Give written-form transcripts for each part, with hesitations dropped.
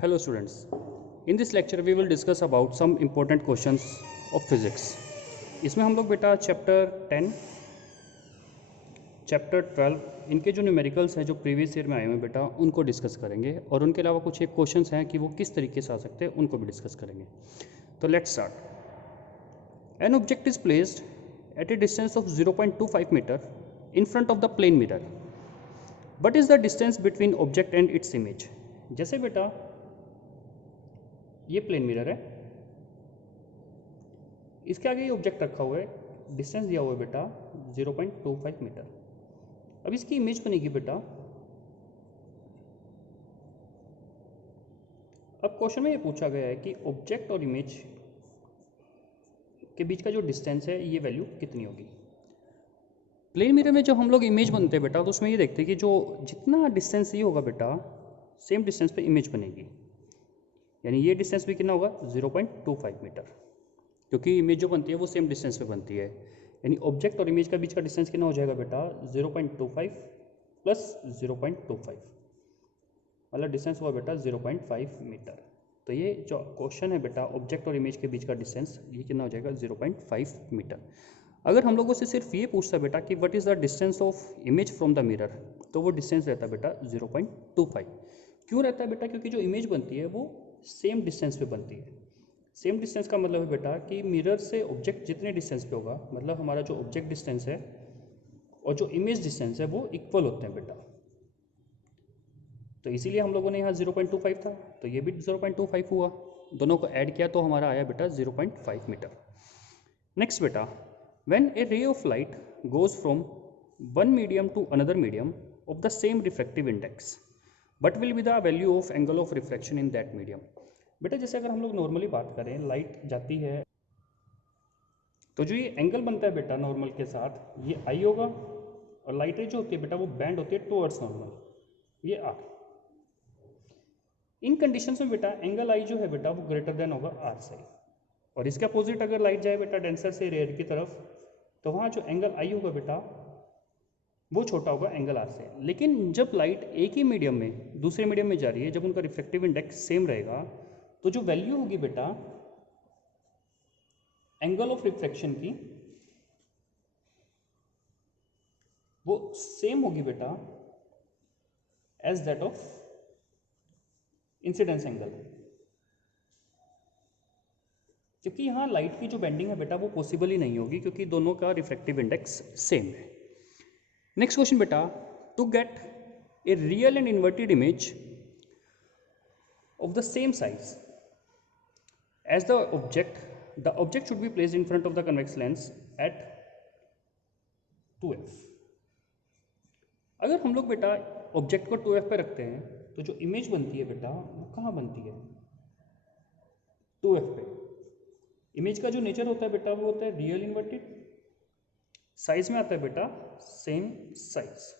Hello students. In this lecture we will discuss about some important questions of physics. इसमें हम लोग बेटा chapter 10, chapter 12 इनके जो न्यूमेरिकल्स हैं जो प्रीवियस ईयर में आए हुए हैं बेटा उनको डिस्कस करेंगे और उनके अलावा कुछ एक क्वेश्चंस हैं कि वो किस तरीके से आ सकते हैं उनको भी डिस्कस करेंगे. तो let's start. An object is placed at a distance of 0.25 metre in front of the plane mirror. What is the distance between object and its image? जैसे बेटा ये प्लेन मिरर है, इसके आगे ये ऑब्जेक्ट रखा हुआ है, डिस्टेंस दिया हुआ है बेटा 0.25 मीटर. अब इसकी इमेज बनेगी बेटा. अब क्वेश्चन में ये पूछा गया है कि ऑब्जेक्ट और इमेज के बीच का जो डिस्टेंस है ये वैल्यू कितनी होगी. प्लेन मिरर में जब हम लोग इमेज बनते हैं बेटा तो उसमें ये देखते हैं कि जो जितना डिस्टेंस ये होगा बेटा सेम डिस्टेंस पे इमेज बनेगी. यानी ये डिस्टेंस भी कितना होगा 0.25 मीटर, क्योंकि इमेज जो बनती है वो सेम डिस्टेंस पे बनती है. यानी ऑब्जेक्ट और इमेज का बीच का डिस्टेंस कितना हो जाएगा बेटा 0.25 प्लस 0.25 मतलब डिस्टेंस हुआ बेटा 0.5 मीटर. तो ये जो क्वेश्चन है बेटा ऑब्जेक्ट और इमेज के बीच का डिस्टेंस ये कितना हो जाएगा 0.5 मीटर. अगर हम लोगों से सिर्फ ये पूछता बेटा कि what is the distance of image from the mirror, तो वो डिस्टेंस रहता है बेटा 0.25. क्यों रहता है बेटा? क्योंकि जो इमेज बनती है वो सेम डिस्टेंस पे बनती है. सेम डिस्टेंस का मतलब है बेटा कि मिरर से ऑब्जेक्ट जितने डिस्टेंस पे होगा, मतलब हमारा जो ऑब्जेक्ट डिस्टेंस है और जो इमेज डिस्टेंस है वो इक्वल होते हैं बेटा. तो इसीलिए हम लोगों ने यहाँ 0.25 था तो ये भी 0.25 हुआ, दोनों को ऐड किया तो हमारा आया बेटा 0.5 मीटर. नेक्स्ट बेटा, when a ray of light goes from one medium to another medium of the same refractive index, what will be the value of angle of refraction in that medium? बेटा जैसे अगर हम लोग normally बात करें, light जाती है तो जो ये एंगल बनता है बेटा नॉर्मल के साथ ये आई होगा, और लाइट रे जो होती है बेटा वो बैंड होती है टुवर्ड्स नॉर्मल, ये आर. इन कंडीशंस में बेटा एंगल आई जो है बेटा वो ग्रेटर देन होगा आर से, और इसके अपोजिट अगर लाइट जाए बेटा डेंसर से रेयर की तरफ तो वहाँ जो एंगल आई होगा बेटा वो छोटा होगा एंगल आर से. लेकिन जब लाइट एक ही मीडियम में दूसरे मीडियम में जा रही है, जब उनका रिफ्लेक्टिव इंडेक्स सेम रहेगा तो जो वैल्यू होगी बेटा एंगल ऑफ रिफ्लेक्शन की वो सेम होगी बेटा as that of incidence angle, क्योंकि यहाँ लाइट की जो बेंडिंग है बेटा वो पॉसिबल ही नहीं होगी क्योंकि दोनों का रिफ्रैक्टिव इंडेक्स सेम है. नेक्स्ट क्वेश्चन बेटा, to get a real and inverted image of the same size as the object should be placed in front of the convex lens at 2f. अगर हम लोग बेटा ऑब्जेक्ट को 2f पे रखते हैं तो जो इमेज बनती है बेटा वो कहाँ बनती है 2f पे. इमेज का जो नेचर होता है बेटा वो होता है रियल इन्वर्टेड, साइज में आता है बेटा सेम साइज.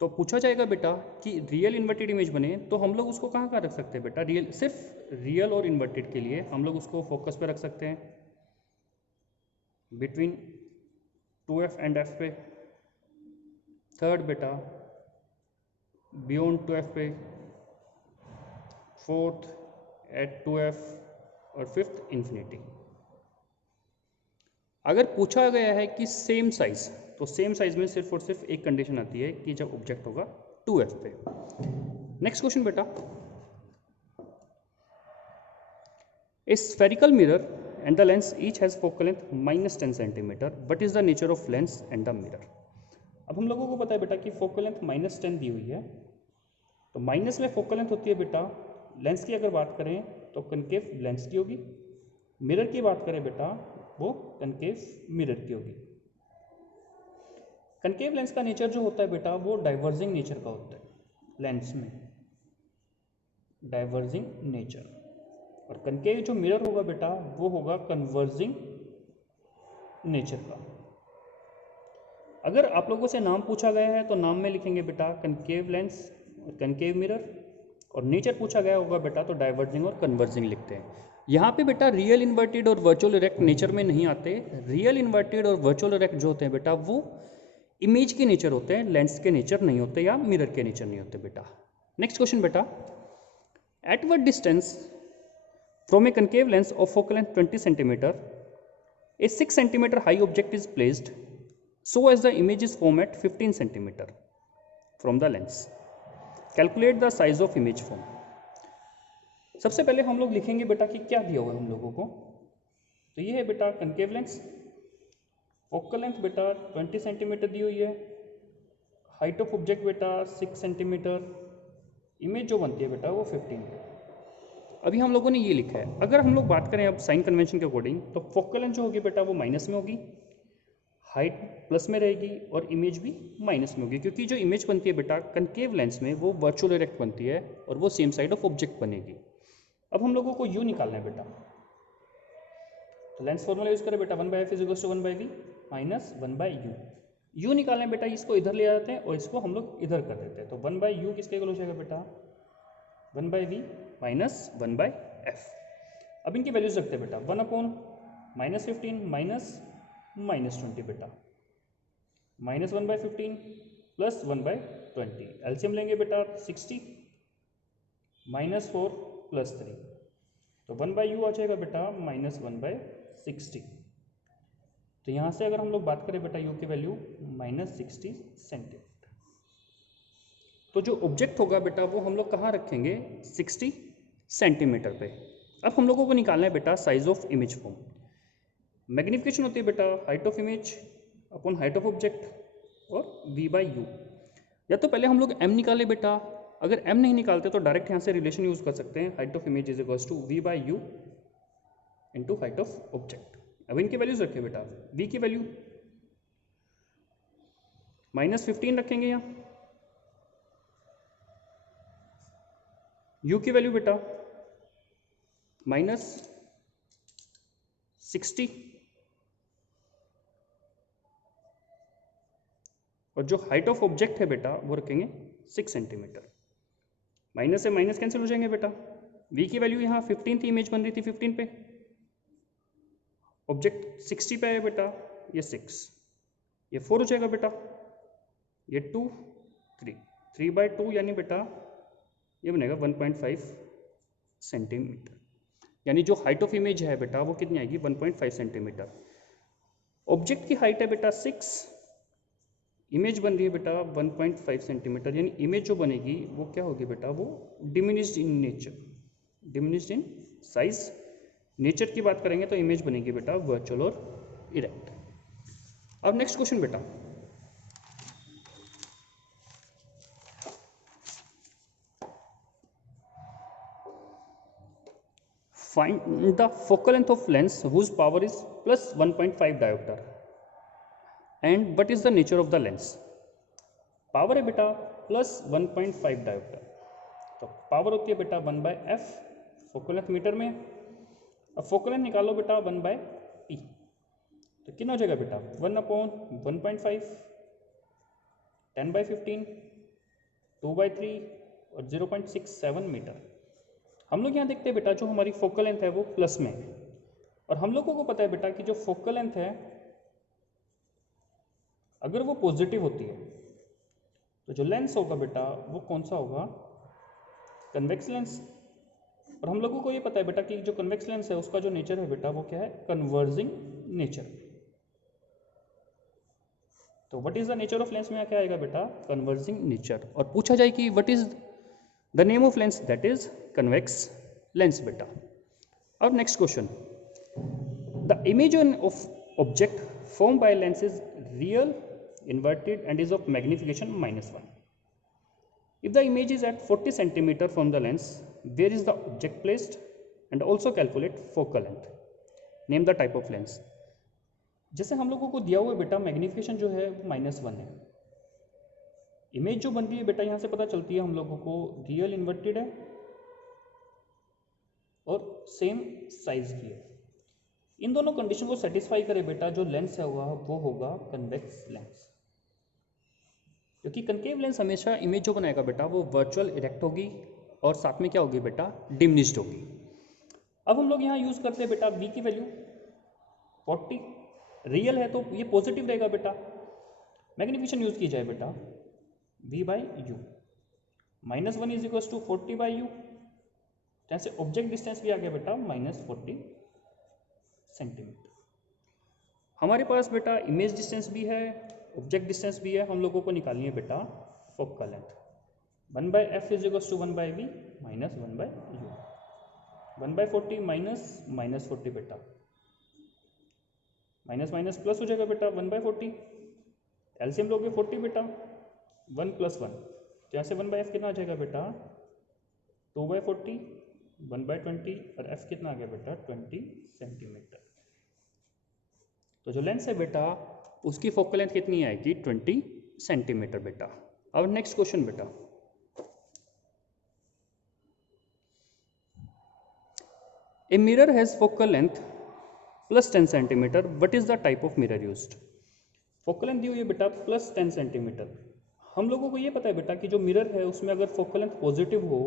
तो पूछा जाएगा बेटा कि रियल इन्वर्टेड इमेज बने तो हम लोग उसको कहाँ रख सकते हैं बेटा. रियल, सिर्फ रियल और इन्वर्टेड के लिए हम लोग उसको फोकस पे रख सकते हैं बिटवीन 2f एंड f पे. थर्ड बेटा बियॉन्ड 2f पे, फोर्थ एट 2f और फिफ्थ इन्फिनिटी. अगर पूछा गया है कि सेम साइज तो सेम साइज में सिर्फ और सिर्फ एक कंडीशन आती है कि जब ऑब्जेक्ट होगा 2f पे. नेक्स्ट क्वेश्चन बेटा, ए spherical mirror and the lens each has focal length -10 centimetre. What is the nature of lens and the mirror? अब हम लोगों को पता है बेटा कि फोकल लेंथ -10 दी हुई है, तो माइनस में फोकल लेंथ होती है बेटा. लेंस की अगर बात करें तो कनकेव लेंस की होगी, मिरर की बात करें बेटा वो कनकेव मिरर की होगी. कनकेव लेंस का नेचर जो होता है बेटा वो डाइवर्जिंग नेचर का होता है लेंस में, डाइवर्जिंग नेचर. और कनकेव जो मिरर होगा बेटा वो होगा कन्वर्जिंग नेचर का. अगर आप लोगों से नाम पूछा गया है तो नाम में लिखेंगे बेटा कनकेव लेंस और कनकेव मिरर, और नेचर पूछा गया होगा बेटा तो डाइवर्जिंग और कन्वर्जिंग लिखते हैं. यहाँ पे बेटा रियल इन्वर्टेड और वर्चुअल इरेक्ट नेचर में नहीं आते. रियल इन्वर्टेड और वर्चुअल इरेक्ट जो होते हैं बेटा वो इमेज के नेचर होते हैं, लेंस के नेचर नहीं होते या मिरर के नेचर नहीं होते बेटा। नेक्स्ट क्वेश्चन बेटा, at what distance from A concave lens of focal length 20 centimetre a 6 centimeter high object is placed so as the image is formed at 15 centimeter from the lens. Calculate the size of image form. सबसे पहले हम लोग लिखेंगे बेटा कि क्या दिया हुआ है हम लोगों को। तो ये है बेटा कनकेव लेंस, फोकल लेंथ बेटा 20 सेंटीमीटर दी हुई है, हाइट ऑफ ऑब्जेक्ट बेटा 6 सेंटीमीटर, इमेज जो बनती है बेटा वो 15। अभी हम लोगों ने ये लिखा है। अगर हम लोग बात करें अब साइन कन्वेंशन के अकॉर्डिंग, तो फोकल लेंथ जो होगी बेटा वो माइनस में होगी, हाइट प्लस में रहेगी और इमेज भी माइनस में होगी, क्योंकि जो इमेज बनती है बेटा कनकेव लेंस में वो वर्चुअल इरेक्ट बनती है और वो सेम साइड ऑफ ऑब्जेक्ट बनेगी। अब हम लोगों को यू निकालना है बेटा, तो लेंस फॉर्मूला यूज करें बेटा 1/f = 1/v minus 1/u। You निकालना है बेटा, इसको इधर ले आते हैं और इसको हम लोग इधर कर देते हैं, तो 1/u किसके इक्वल हो जाएगा बेटा 1/v माइनस 1/f। अब इनकी वैल्यूज रखते हैं बेटा, 1/-15 माइनस -20 बेटा, माइनस 1/15 प्लस 1/20, एलसीएम लेंगे बेटा 60 -4 + 3, तो 1/u आ जाएगा बेटा -1/60। तो यहाँ से अगर हम लोग बात करें बेटा u की वैल्यू -60 सेंटीमीटर। तो जो ऑब्जेक्ट होगा बेटा वो हम लोग कहाँ रखेंगे 60 सेंटीमीटर पे। अब हम लोगों को निकालना है बेटा size of image form. Magnification होती है बेटा height of image upon height of object और v/u। या तो पहले हम लोग m निकाले बेटा, अगर m नहीं निकालते तो डायरेक्ट यहाँ से रिलेशन यूज कर सकते हैं, height of image = v/u into height of object. अब इनकी वैल्यूज रखें बेटा, v की वैल्यू -15 रखेंगे यहाँ, u की वैल्यू बेटा -60 और जो हाइट ऑफ ऑब्जेक्ट है बेटा वो रखेंगे 6 सेंटीमीटर। माइनस से माइनस कैंसिल हो जाएंगे बेटा, v की वैल्यू यहाँ 15 थी, इमेज बन रही थी 15 पे, ऑब्जेक्ट 60 पे है बेटा, ये 6, ये 4 हो जाएगा बेटा, ये 2 3/2 यानी बेटा ये बनेगा 1.5 सेंटीमीटर। यानी जो हाइट ऑफ इमेज है बेटा वो कितनी आएगी 1.5 सेंटीमीटर। ऑब्जेक्ट की हाइट है बेटा 6, इमेज बन रही है बेटा 1.5 सेंटीमीटर, यानी इमेज जो बनेगी वो क्या होगी बेटा वो diminished in nature, diminished in size. Nature की बात करेंगे तो इमेज बनेगी बेटा वर्चुअल और इरेक्ट। अब नेक्स्ट क्वेश्चन बेटा, find the focal length of lens whose power is +1.5 diopter and what is the nature of the lens। Power है बेटा +1.5 डायोप्टर, तो पावर होती है बेटा 1/f फोकल लेंथ मीटर में। अब फोकल लेंथ निकालो बेटा 1/p, तो कितना हो जाएगा बेटा 1/1.5 10/15 2/3 और 0.67 मीटर। हम लोग यहाँ देखते हैं बेटा जो हमारी फोकल लेंथ है वो प्लस में है, और हम लोगों को पता है बेटा कि जो फोकल लेंथ है अगर वो पॉजिटिव होती है तो जो लेंस होगा बेटा वो कौन सा होगा कन्वेक्स लेंस। और हम लोगों को ये पता है बेटा कि जो कन्वेक्स लेंस है उसका जो नेचर है बेटा वो क्या है कन्वर्जिंग नेचर। तो what is the nature of lens में क्या आएगा बेटा कन्वर्जिंग नेचर। और पूछा जाए कि what is the name of lens, that is convex lens बेटा। अब next question, the image of object form by lens is real inverted and is of magnification -1. If the image is at 40 centimeter from the lens, where is the object placed, and also calculate focal length. Name the type of lens. जैसे हम लोगों को दिया हुआ है बेटा magnification जो है -1 है, इमेज जो बन रही है बेटा यहाँ से पता चलती है हम लोगों को रियल इन्वर्टेड है और सेम साइज की है। इन दोनों कंडीशन को सेटिस्फाई करे बेटा जो लेंस है वो होगा कन्वेक्स लेंस, क्योंकि कनकेव लेंस हमेशा इमेज जो बनाएगा बेटा वो वर्चुअल इरेक्ट होगी और साथ में क्या होगी बेटा डिमिनिश्ड होगी। अब हम लोग यहाँ यूज करते हैं बेटा v की वैल्यू 40, रियल है तो ये पॉजिटिव रहेगा बेटा, मैग्निफिकेशन यूज की जाए बेटा v by u, -1 is equal to 40 by u, जैसे ऑब्जेक्ट डिस्टेंस भी आ गया बेटा -40 सेंटीमीटर। हमारे पास बेटा इमेज डिस्टेंस भी है, ऑब्जेक्ट डिस्टेंस भी है, हम लोगों को निकालनी है बेटा focal length. 1 by f is equal to 1 by v minus 1 by u, 1 by 40 minus 40 बेटा, माइनस माइनस प्लस हो जाएगा बेटा 1 बाई 40, एलसीएम लोगे 40 बेटा, 1 प्लस 1, तो यहाँ से 1 बाई एफ कितना आ जाएगा बेटा 2 बाई 40, 1 बाई 20 और एफ कितना आ गया बेटा 20 सेंटीमीटर। तो जो लेंस है बेटा उसकी फोकल लेंथ कितनी आएगी 20 सेंटीमीटर बेटा। अब नेक्स्ट क्वेश्चन बेटा, a mirror has focal length +10 centimetre, what is the type of mirror used. Focal length दी हुई है बेटा +10 सेंटीमीटर। हम लोगों को ये पता है बेटा कि जो मिरर है उसमें अगर फोकल लेंथ पॉजिटिव हो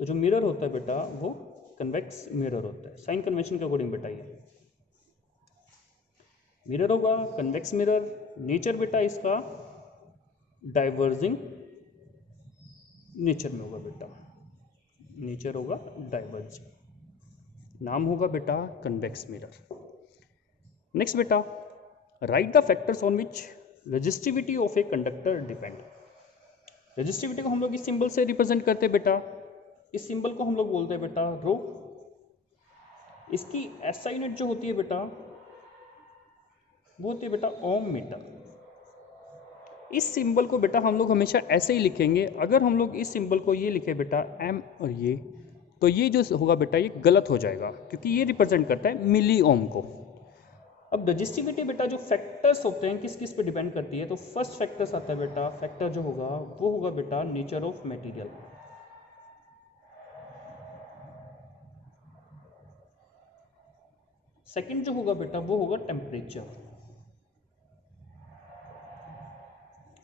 तो जो मिरर होता है बेटा वो कन्वेक्स मिरर होता है, साइन कन्वेंशन के अकॉर्डिंग बेटा ये मिरर होगा कन्वेक्स मिरर। नेचर बेटा इसका डाइवर्जिंग नेचर में होगा बेटा, नेचर होगा डाइवर्जिंग, नाम होगा बेटा कन्वेक्स मिरर। नेक्स्ट बेटा, right the factors on which resistivity of a conductor depend. Resistivity को हम लोग इस सिंबल से रिप्रेजेंट करते हैं बेटा, इस सिंबल को हम लोग बोलते हैं बेटा रो। इसकी एसआई यूनिट जो होती है बेटा वो होती है बेटा ओम मीटर। इस सिंबल को बेटा हम लोग हमेशा ऐसे ही लिखेंगे, अगर हम लोग इस सिंबल को ये लिखे बेटा एम और ये, तो ये जो होगा बेटा ये गलत हो जाएगा क्योंकि ये रिप्रेजेंट करता है मिली ओम को। अब रजिस्टिविटी बेटा जो फैक्टर्स होते हैं किस किस पे डिपेंड करती है, तो फर्स्ट फैक्टर्स आता है बेटा, फैक्टर जो होगा वो होगा बेटा नेचर ऑफ मटेरियल। सेकंड जो होगा बेटा वो होगा टेम्परेचर।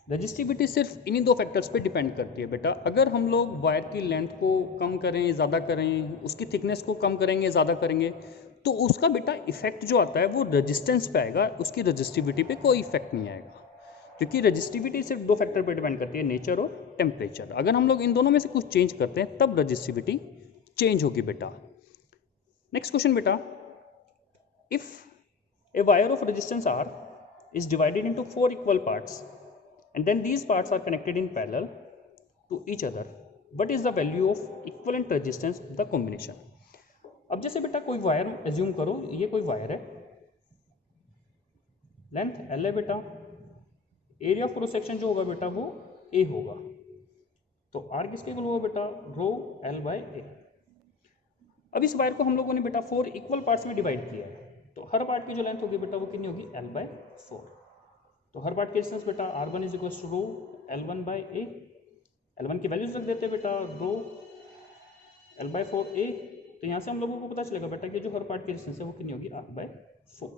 रजिस्टिविटी सिर्फ इन्हीं दो फैक्टर्स पे डिपेंड करती है बेटा। अगर हम लोग वायर की लेंथ को कम करें ज़्यादा करें, उसकी थिकनेस को कम करेंगे ज़्यादा करेंगे, तो उसका बेटा इफेक्ट जो आता है वो रजिस्टेंस पे आएगा, उसकी रजिस्टिविटी पे कोई इफेक्ट नहीं आएगा, क्योंकि रजिस्टिविटी सिर्फ दो फैक्टर पे डिपेंड करती है, नेचर और टेम्परेचर। अगर हम लोग इन दोनों में से कुछ चेंज करते हैं तब रजिस्टिविटी चेंज होगी बेटा। नेक्स्ट क्वेश्चन बेटा, if a wire of resistance R is divided into 4 equal parts and then these parts are connected in parallel to each other, what is the value of equivalent resistance of the combination। अब जैसे बेटा कोई wire assume करो, ये कोई wire है, length L है बेटा, एरिया ऑफ क्रॉस सेक्शन जो होगा बेटा वो A होगा, तो R किसके इक्वल होगा बेटा रो L बाय A। अब इस वायर को हम लोगों ने बेटा 4 इक्वल पार्ट्स में डिवाइड किया है, तो हर पार्ट की जो लेंथ होगी बेटा वो कितनी होगी L बाय 4। तो हर पार्ट के डिस्टेंस बेटा R1 is equal to rho L1 by A, L1 की वैल्यूज रख देते हैं बेटा रो L बाई 4A। तो यहाँ से हम लोगों को पता चलेगा बेटा कि जो हर पार्ट की डिस्टेंस है वो कितनी होगी R बाई 4।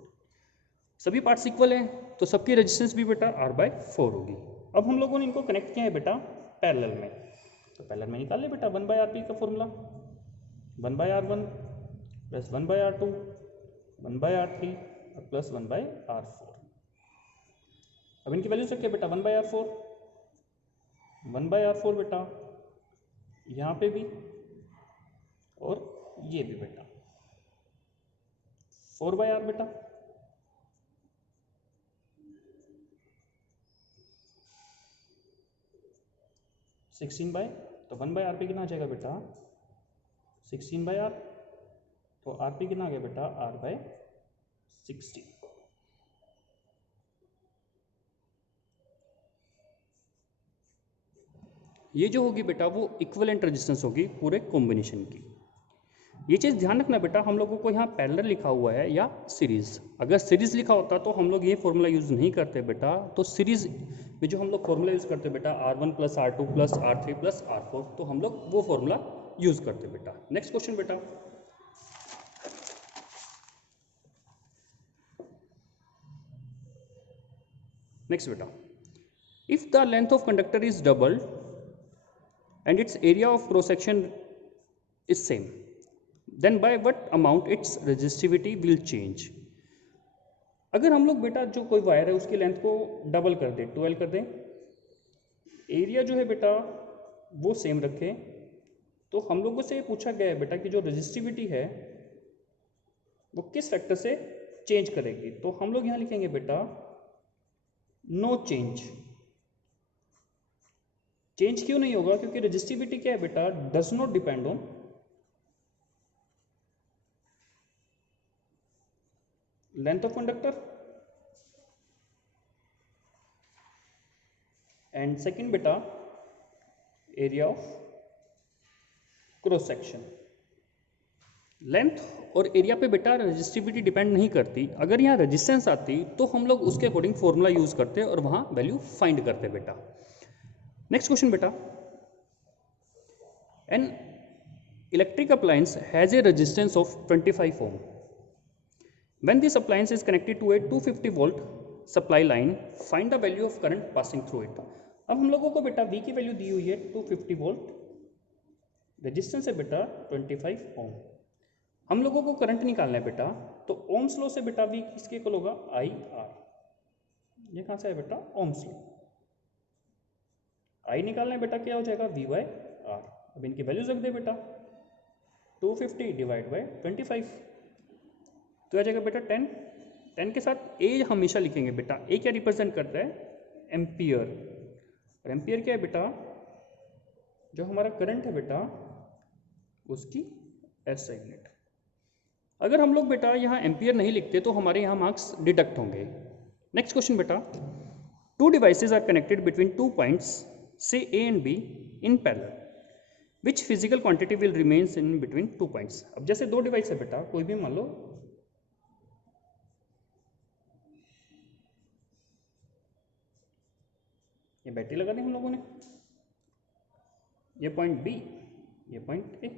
सभी पार्ट्स इक्वल हैं तो सबकी रेजिस्टेंस भी बेटा R बाई 4 होगी। अब हम लोगों ने इनको कनेक्ट किया है बेटा पैरेलल में, तो पैरेलल में निकाल ले बेटा 1 बाई RP का formula, 1 by R1 plus 1 by R2 1 by R3 और प्लस 1 बाई R4। अब इनकी वैल्यूज रखिए बेटा 1 बाई R4, 1 बाई R4 बेटा यहाँ पे भी और ये भी बेटा 4 बाई R बेटा, सिक्सटीन बाई, तो 1 बाई RP कितना आ जाएगा बेटा 16 बाई R, तो RP कितना आ गया बेटा R बाई 16। ये जो होगी बेटा वो इक्विवेलेंट रेजिस्टेंस होगी पूरे कॉम्बिनेशन की। ये चीज़ ध्यान रखना बेटा, हम लोगों को यहाँ पैरेलल लिखा हुआ है या सीरीज़, अगर सीरीज़ लिखा होता तो हम लोग ये फॉर्मूला यूज़ नहीं करते बेटा। तो सीरीज़ में जो हम लोग फॉर्मूला यूज़ करते बेटा R1 plus R2 plus R3 plus R4, तो हम लोग वो फॉर्मूला यूज़ करते बेटा। नेक्स्ट क्वेश्चन बेटा, नेक्स्ट बेटा, if the length of conductor is doubled and its area of cross section is same, then by what amount its resistivity will change। अगर हम लोग बेटा जो कोई वायर है उसकी लेंथ को डबल कर दें, 12 कर दें, एरिया जो है बेटा वो सेम रखें, तो हम लोगों से पूछा गया है बेटा कि जो रेजिस्टिविटी है वो किस फैक्टर से चेंज करेगी। तो हम लोग यहाँ लिखेंगे बेटा नो चेंज। चेंज क्यों नहीं होगा? क्योंकि रेजिस्टिविटी क्या है बेटा, does not depend on length of conductor, and second बेटा area of cross section. Length और एरिया पे बेटा रेजिस्टिविटी डिपेंड नहीं करती। अगर यहाँ रेजिस्टेंस आती तो हम लोग उसके अकॉर्डिंग फॉर्मूला यूज करते और वहाँ वैल्यू फाइंड करते बेटा। नेक्स्ट क्वेश्चन बेटा, an electric appliance has a resistance of 25 ohm. When this appliance is connected to a 250 volt supply line, find the value of current passing through it. अब हम लोगों को बेटा V की value दी हुई है 250 वोल्ट, रेजिस्टेंस है बेटा 25 ओम। हम लोगों को करंट निकालना है बेटा, तो ओम्स लॉ से बेटा V किसके इक्वल होगा, IR। ये कहाँ से है बेटा, ओम्स लॉ। I निकालना है बेटा, क्या हो जाएगा V/R। अब इनकी वैल्यूज रख दे बेटा, 250 डिवाइड बाई 25, तो आ जाएगा बेटा 10। 10 के साथ A हमेशा लिखेंगे बेटा। A क्या रिप्रेजेंट करता है, एम्पियर, और एम्पियर क्या है बेटा, जो हमारा करंट है बेटा उसकी SI यूनिट। अगर हम लोग बेटा यहाँ एम्पियर नहीं लिखते तो हमारे यहाँ मार्क्स डिडक्ट होंगे। नेक्स्ट क्वेश्चन बेटा, two devices are connected between 2 points से A and B in parallel, which physical quantity will remains in between 2 points. अब जैसे दो डिवाइस है बेटा, कोई भी मान लो ये बैटरी लगा दी हम लोगों ने, ये पॉइंट B, ये पॉइंट A।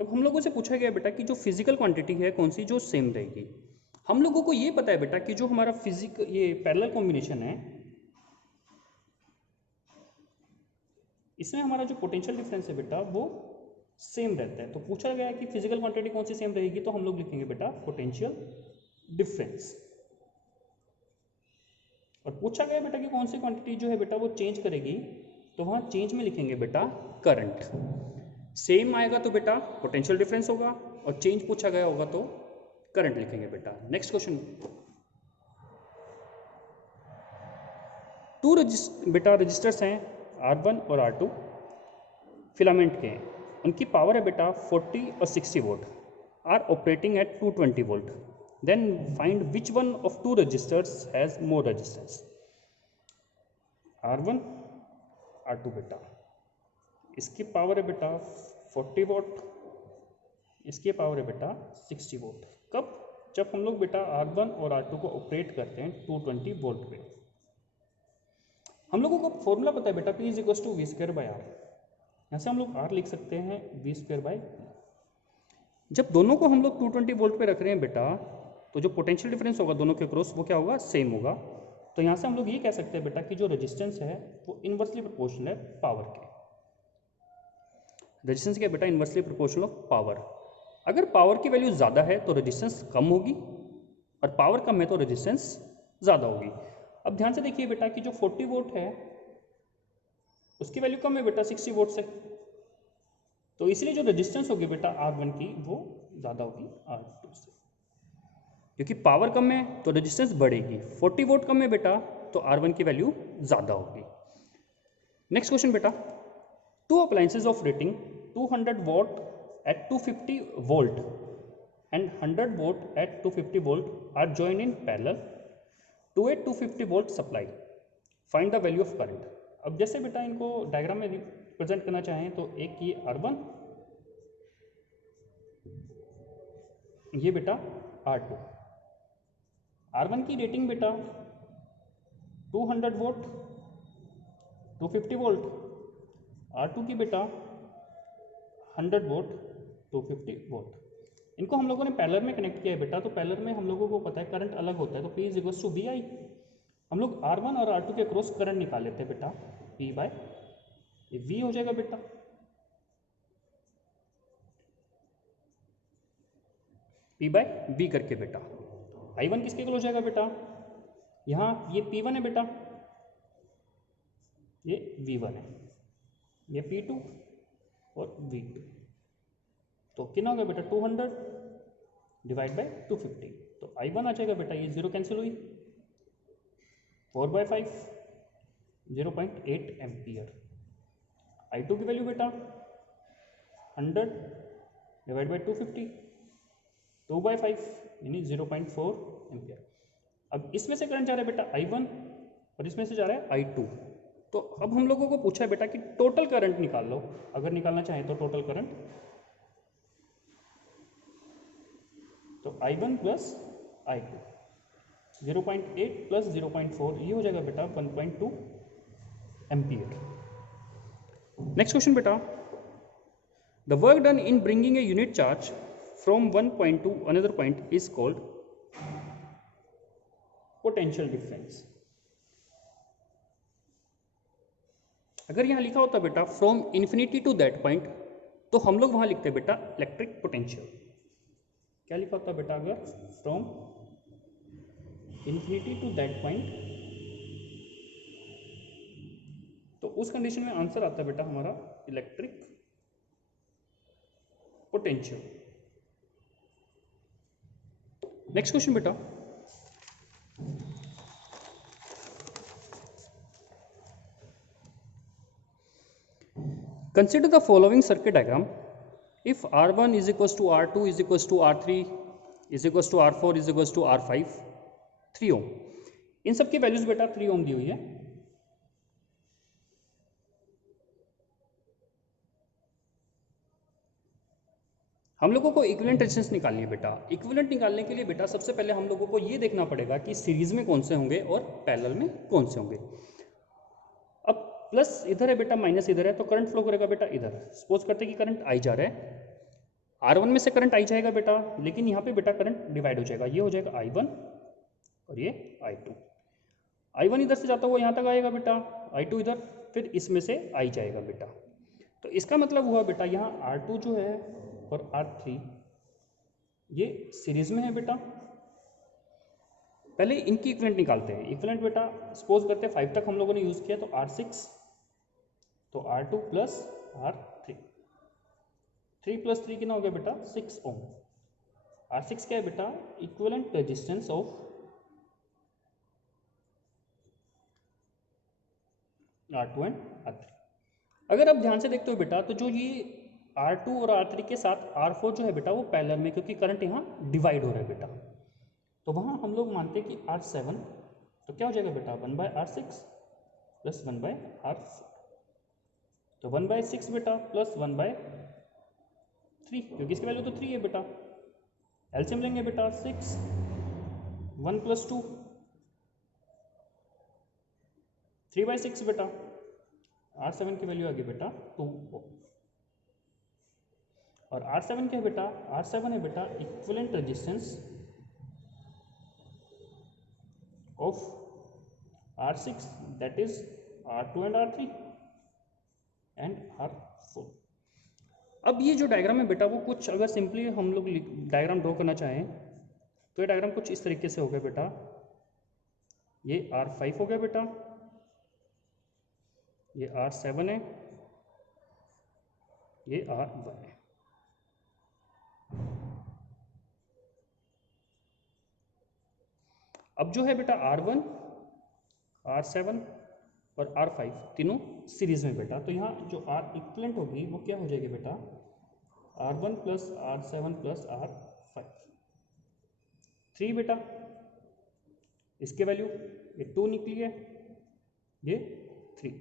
अब हम लोगों से पूछा गया बेटा कि जो फिजिकल क्वांटिटी है कौन सी जो सेम रहेगी। हम लोगों को ये पता है बेटा कि जो हमारा ये पैरेलल कॉम्बिनेशन है, इसमें हमारा जो पोटेंशियल डिफरेंस है बेटा वो सेम रहता है। तो पूछा गया है कि फिजिकल क्वांटिटी कौन सी सेम रहेगी, तो हम लोग लिखेंगे बेटा पोटेंशियल डिफरेंस। और पूछा गया बेटा कि कौन सी क्वांटिटी जो है बेटा वो चेंज करेगी, तो वहाँ चेंज में लिखेंगे बेटा करंट। सेम आएगा तो बेटा पोटेंशियल डिफरेंस होगा, और चेंज पूछा गया होगा तो करंट लिखेंगे बेटा। नेक्स्ट क्वेश्चन, बेटा रजिस्टर्स हैं R1 और R2 फिलामेंट के हैं, उनकी पावर है बेटा 40 और 60 volt, are operating at 220 volt. Then find which one of two resistors has more resistance. R1 R2 बेटा, इसकी पावर है बेटा 40 वोल्ट, इसकी पावर है बेटा 60 वोल्ट। कब? जब हम लोग बेटा R1 और R2 को ऑपरेट करते हैं 220 वोल्ट पे। हम लोगों को फॉर्मूला पता है बेटा P is equal to V²/R। यहाँ से हम लोग R लिख सकते हैं V²/P। जब दोनों को हम लोग 220 वोल्ट पे रख रहे हैं बेटा, तो जो पोटेंशियल डिफरेंस होगा दोनों के क्रॉस वो क्या होगा, सेम होगा। तो यहाँ से हम लोग ये कह सकते हैं बेटा कि जो रेजिस्टेंस है वो इन्वर्सली प्रोपोर्शनल है पावर के। रेजिस्टेंस क्या बेटा, इन्वर्सली प्रोपोर्शनल ऑफ पावर। अगर पावर की वैल्यू ज़्यादा है तो रेजिस्टेंस कम होगी, और पावर कम है तो रेजिस्टेंस ज़्यादा होगी। अब ध्यान से देखिए बेटा कि जो 40 वोल्ट है उसकी वैल्यू कम है बेटा 60 वोल्ट से, तो इसलिए जो रेजिस्टेंस होगी बेटा R1 की वो ज़्यादा होगी R2 से। क्योंकि पावर कम है तो रेजिस्टेंस बढ़ेगी, 40 वोल्ट कम है बेटा तो R1 की वैल्यू ज़्यादा होगी। नेक्स्ट क्वेश्चन बेटा, two appliances of rating 200 volt at 250 volt and 100 volt at 250 volt are joined in parallel to a 250 volt supply. Find the value of current. अब जैसे बेटा इनको डायग्राम में रिप्रेजेंट करना चाहें तो एक ये R1, ये बेटा R2। R1 की रेटिंग बेटा 200 वोल्ट 250 वोल्ट, R2 की बेटा 100 वोल्ट 250 वोल्ट। इनको हम लोगों ने पैरेलल में कनेक्ट किया है बेटा, तो पैरेलल में हम लोगों को पता है करंट अलग होता है, तो P is equal to VI। हम लोग R1 और R2 के क्रॉस करंट निकाल लेते हैं बेटा, P/, ये V हो जाएगा बेटा। P बाय B करके बेटा। I1 किसके इक्वल हो जाएगा बेटा, यहाँ ये P1 है बेटा, ये V1 है, ये P2 और V2, तो कितना हो गया बेटा 200 डिवाइड बाय 250, तो I1 आ जाएगा बेटा, ये 0 कैंसिल हुई, 4/5 0.8 एम्पियर। I2 की वैल्यू बेटा 100 डिवाइड बाई 250, 2/5 यानी 0.4 एम्पियर। अब इसमें से करंट जा रहा है बेटा I1 और इसमें से जा रहा है I2। तो अब हम लोगों को पूछा है बेटा कि टोटल करंट निकाल लो, अगर निकालना चाहें तो टोटल करंट, तो I1 प्लस I2 0.8 प्लस 0.4 ये हो जाएगा बेटा 1.2 एम्पियर। नेक्स्ट क्वेश्चन बेटा, the work done in bringing a unit charge from one point to another point is called potential difference। अगर यहाँ लिखा होता बेटा from infinity to that point, तो हम लोग वहाँ लिखते बेटा इलेक्ट्रिक पोटेंशियल। क्या लिखा होता बेटा अगर from infinity to that point, तो उस कंडीशन में आंसर आता बेटा हमारा इलेक्ट्रिक पोटेंशियल। नेक्स्ट क्वेश्चन बेटा, consider the following circuit diagram if R1 is equals to R2 is equals to R3 is equals to R4 is equals to R5 3 ओम। इन सब की values बेटा 3 ओम दी हुई है। हम लोगों को इक्विवेलेंट रेजिस्टेंस निकालनी है बेटा। इक्विवेलेंट निकालने के लिए बेटा सबसे पहले हम लोगों को ये देखना पड़ेगा कि सीरीज में कौन से होंगे और पैरेलल में कौन से होंगे। अब प्लस इधर है बेटा, माइनस इधर है, तो करंट फ्लो करेगा बेटा इधर। सपोज करते हैं कि करंट आई जा रहा है, R1 में से करंट आई जाएगा बेटा, लेकिन यहाँ पे बेटा करंट डिवाइड हो जाएगा, ये हो जाएगा I1 और ये I2। I1 इधर से जाता हुआ यहाँ तक आएगा बेटा, I2 इधर, फिर इसमें से आई जाएगा बेटा। तो इसका मतलब हुआ बेटा यहाँ R2 जो है और R3 ये सीरीज में है बेटा। पहले इनकी इक्विवेलेंट निकालते हैं। इक्विवेलेंट बेटा सपोज करते हैं 5 तक हम लोगों ने यूज़ किया, तो R6, तो R2 प्लस R3, 3 प्लस 3 कितना हो गया बेटा 6 ओम। R6 क्या है बेटा, equivalent resistance of R2 and R3। अगर आप ध्यान से देखते हो बेटा, तो जो ये R2 और R3 के साथ R4 जो है बेटा वो पैरेलल में, क्योंकि करंट यहाँ डिवाइड हो रहा है बेटा, तो वहाँ हम लोग मानते हैं कि R7, तो क्या हो जाएगा बेटा 1/R6 प्लस 1/R4, तो 1/6 बेटा प्लस 1/3, क्योंकि इसकी वैल्यू तो 3 है बेटा। एलसीएम लेंगे बेटा 6, 1 प्लस 2, 3/6 बेटा। R7 की वैल्यू आ गई बेटा 2 और R7 क्या है बेटा, R7 है बेटा equivalent resistance of R6 that is R2 and R3 and R4। अब ये जो डायग्राम है बेटा वो कुछ अगर सिंपली हम लोग डायग्राम ड्रॉ करना चाहें तो ये डायग्राम कुछ इस तरीके से हो गया बेटा। ये R5 हो गया बेटा, ये R7 है, ये R1 है। अब जो है बेटा R1, R7 और R5 तीनों सीरीज में बेटा, तो यहाँ जो R इक्विवेलेंट होगी वो क्या हो जाएगी बेटा R1 plus R7 plus R5, 3 बेटा। इसके वैल्यू ये 2 निकली है, ये 3,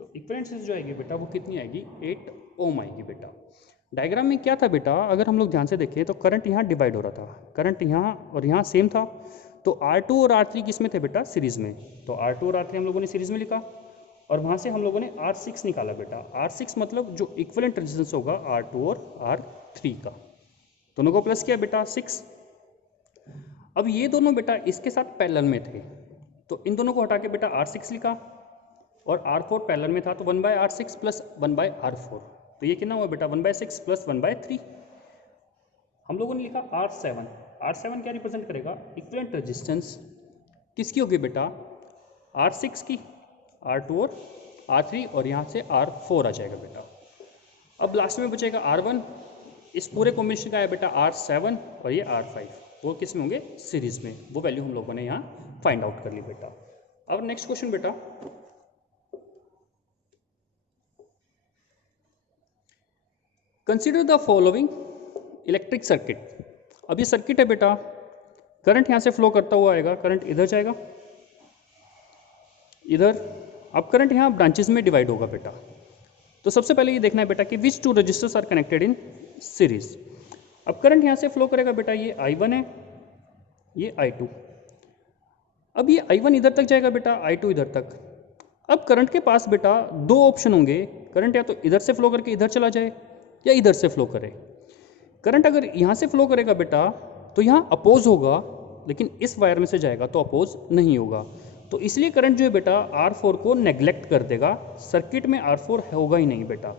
तो इक्विवेलेंट जो आएगी बेटा वो कितनी आएगी 8 ओम आएगी बेटा। डायग्राम में क्या था बेटा, अगर हम लोग ध्यान से देखें तो करंट यहाँ डिवाइड हो रहा था, करंट यहाँ और यहाँ सेम था, तो R2 और R3 किस में थे बेटा सीरीज में, तो R2 और R3 हम लोगों ने सीरीज में लिखा और वहाँ से हम लोगों ने R6 निकाला बेटा। R6 मतलब जो इक्विवेलेंट रेजिस्टेंस होगा R2 और R3 का, दोनों को प्लस किया बेटा 6। अब ये दोनों बेटा इसके साथ पैरेलल में थे, तो इन दोनों को हटा के बेटा R6 लिखा और R4 पैरेलल में था, तो 1/R6 प्लस 1/R4, तो ये कितना हुआ बेटा 1/6 प्लस 1/3, हम लोगों ने लिखा R7, R7 क्या रिप्रेजेंट करेगा, इक्विवेलेंट रेजिस्टेंस किसकी होगी बेटा, R6 की, R2 और R3 और यहाँ से R4 आ जाएगा बेटा। अब लास्ट में बचेगा R1, इस पूरे कॉम्बिनेशन का है बेटा R7 और ये R5, वो किस में होंगे, सीरीज में। वो वैल्यू हम लोगों ने यहाँ फाइंड आउट कर ली बेटा। अब नेक्स्ट क्वेश्चन बेटा, consider the following electric circuit. अब ये सर्किट है बेटा, करंट यहाँ से फ्लो करता हुआ आएगा, करंट इधर जाएगा इधर। अब करंट यहाँ ब्रांचेस में डिवाइड होगा बेटा। तो सबसे पहले ये देखना है बेटा कि which two resistors are connected in series. अब करंट यहाँ से फ्लो करेगा बेटा, ये I1 है, ये I2। अब ये I1 इधर तक जाएगा बेटा, I2 इधर तक। अब करंट के पास बेटा दो ऑप्शन होंगे, करंट या तो इधर से फ्लो करके इधर चला जाए या इधर से फ्लो करे। करंट अगर यहाँ से फ्लो करेगा बेटा तो यहाँ अपोज होगा, लेकिन इस वायर में से जाएगा तो अपोज नहीं होगा। तो इसलिए करंट जो है बेटा R4 को नेग्लेक्ट कर देगा, सर्किट में R4 होगा ही नहीं बेटा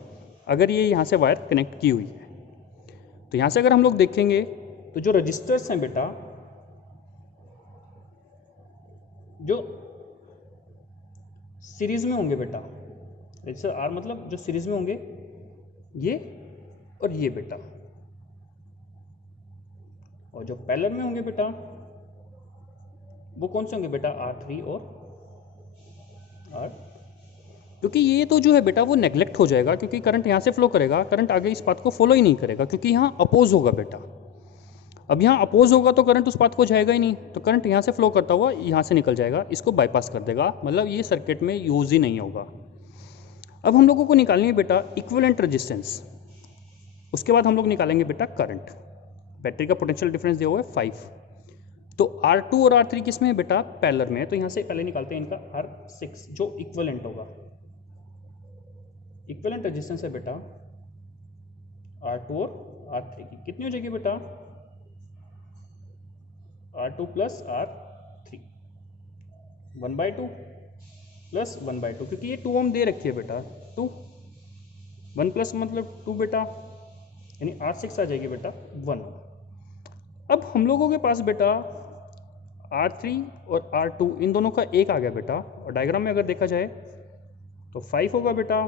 अगर ये यहाँ से वायर कनेक्ट की हुई है। तो यहाँ से अगर हम लोग देखेंगे तो जो रजिस्टर्स हैं बेटा, जो सीरीज में होंगे बेटा, रजिस्टर R मतलब जो सीरीज में होंगे ये और ये बेटा, और जो पैरेलल में होंगे बेटा वो कौन से होंगे बेटा, R3 और R, क्योंकि ये तो जो है बेटा वो नेग्लेक्ट हो जाएगा, क्योंकि करंट यहाँ से फ्लो करेगा, करंट आगे इस पाथ को फॉलो ही नहीं करेगा क्योंकि यहाँ अपोज होगा बेटा। अब यहाँ अपोज होगा तो करंट उस पाथ को जाएगा ही नहीं, तो करंट यहाँ से फ्लो करता हुआ यहाँ से निकल जाएगा, इसको बाईपास कर देगा, मतलब ये सर्किट में यूज ही नहीं होगा। अब हम लोगों को निकालनी है बेटा इक्विवेलेंट रेजिस्टेंस, उसके बाद हम लोग निकालेंगे बेटा करंट। बैटरी का पोटेंशियल डिफरेंस दिया हुआ है 5। तो R2 और R3 किस में है बेटा, पैरेलल में है। तो यहाँ से पहले निकालते हैं इनका R6 जो इक्विवेलेंट होगा। इक्विवेलेंट रेजिस्टेंस है बेटा R2 और R3 की, कितनी हो जाएगी बेटा, R2 प्लस R3 1/2 प्लस 1/2, क्योंकि ये 2 ओम दे रखी है बेटा, 2 1 प्लस मतलब 2 बेटा, यानी R6 आ जाएगी बेटा 1। अब हम लोगों के पास बेटा R3 और R2 इन दोनों का एक आ गया बेटा, और डायग्राम में अगर देखा जाए तो 5 होगा बेटा,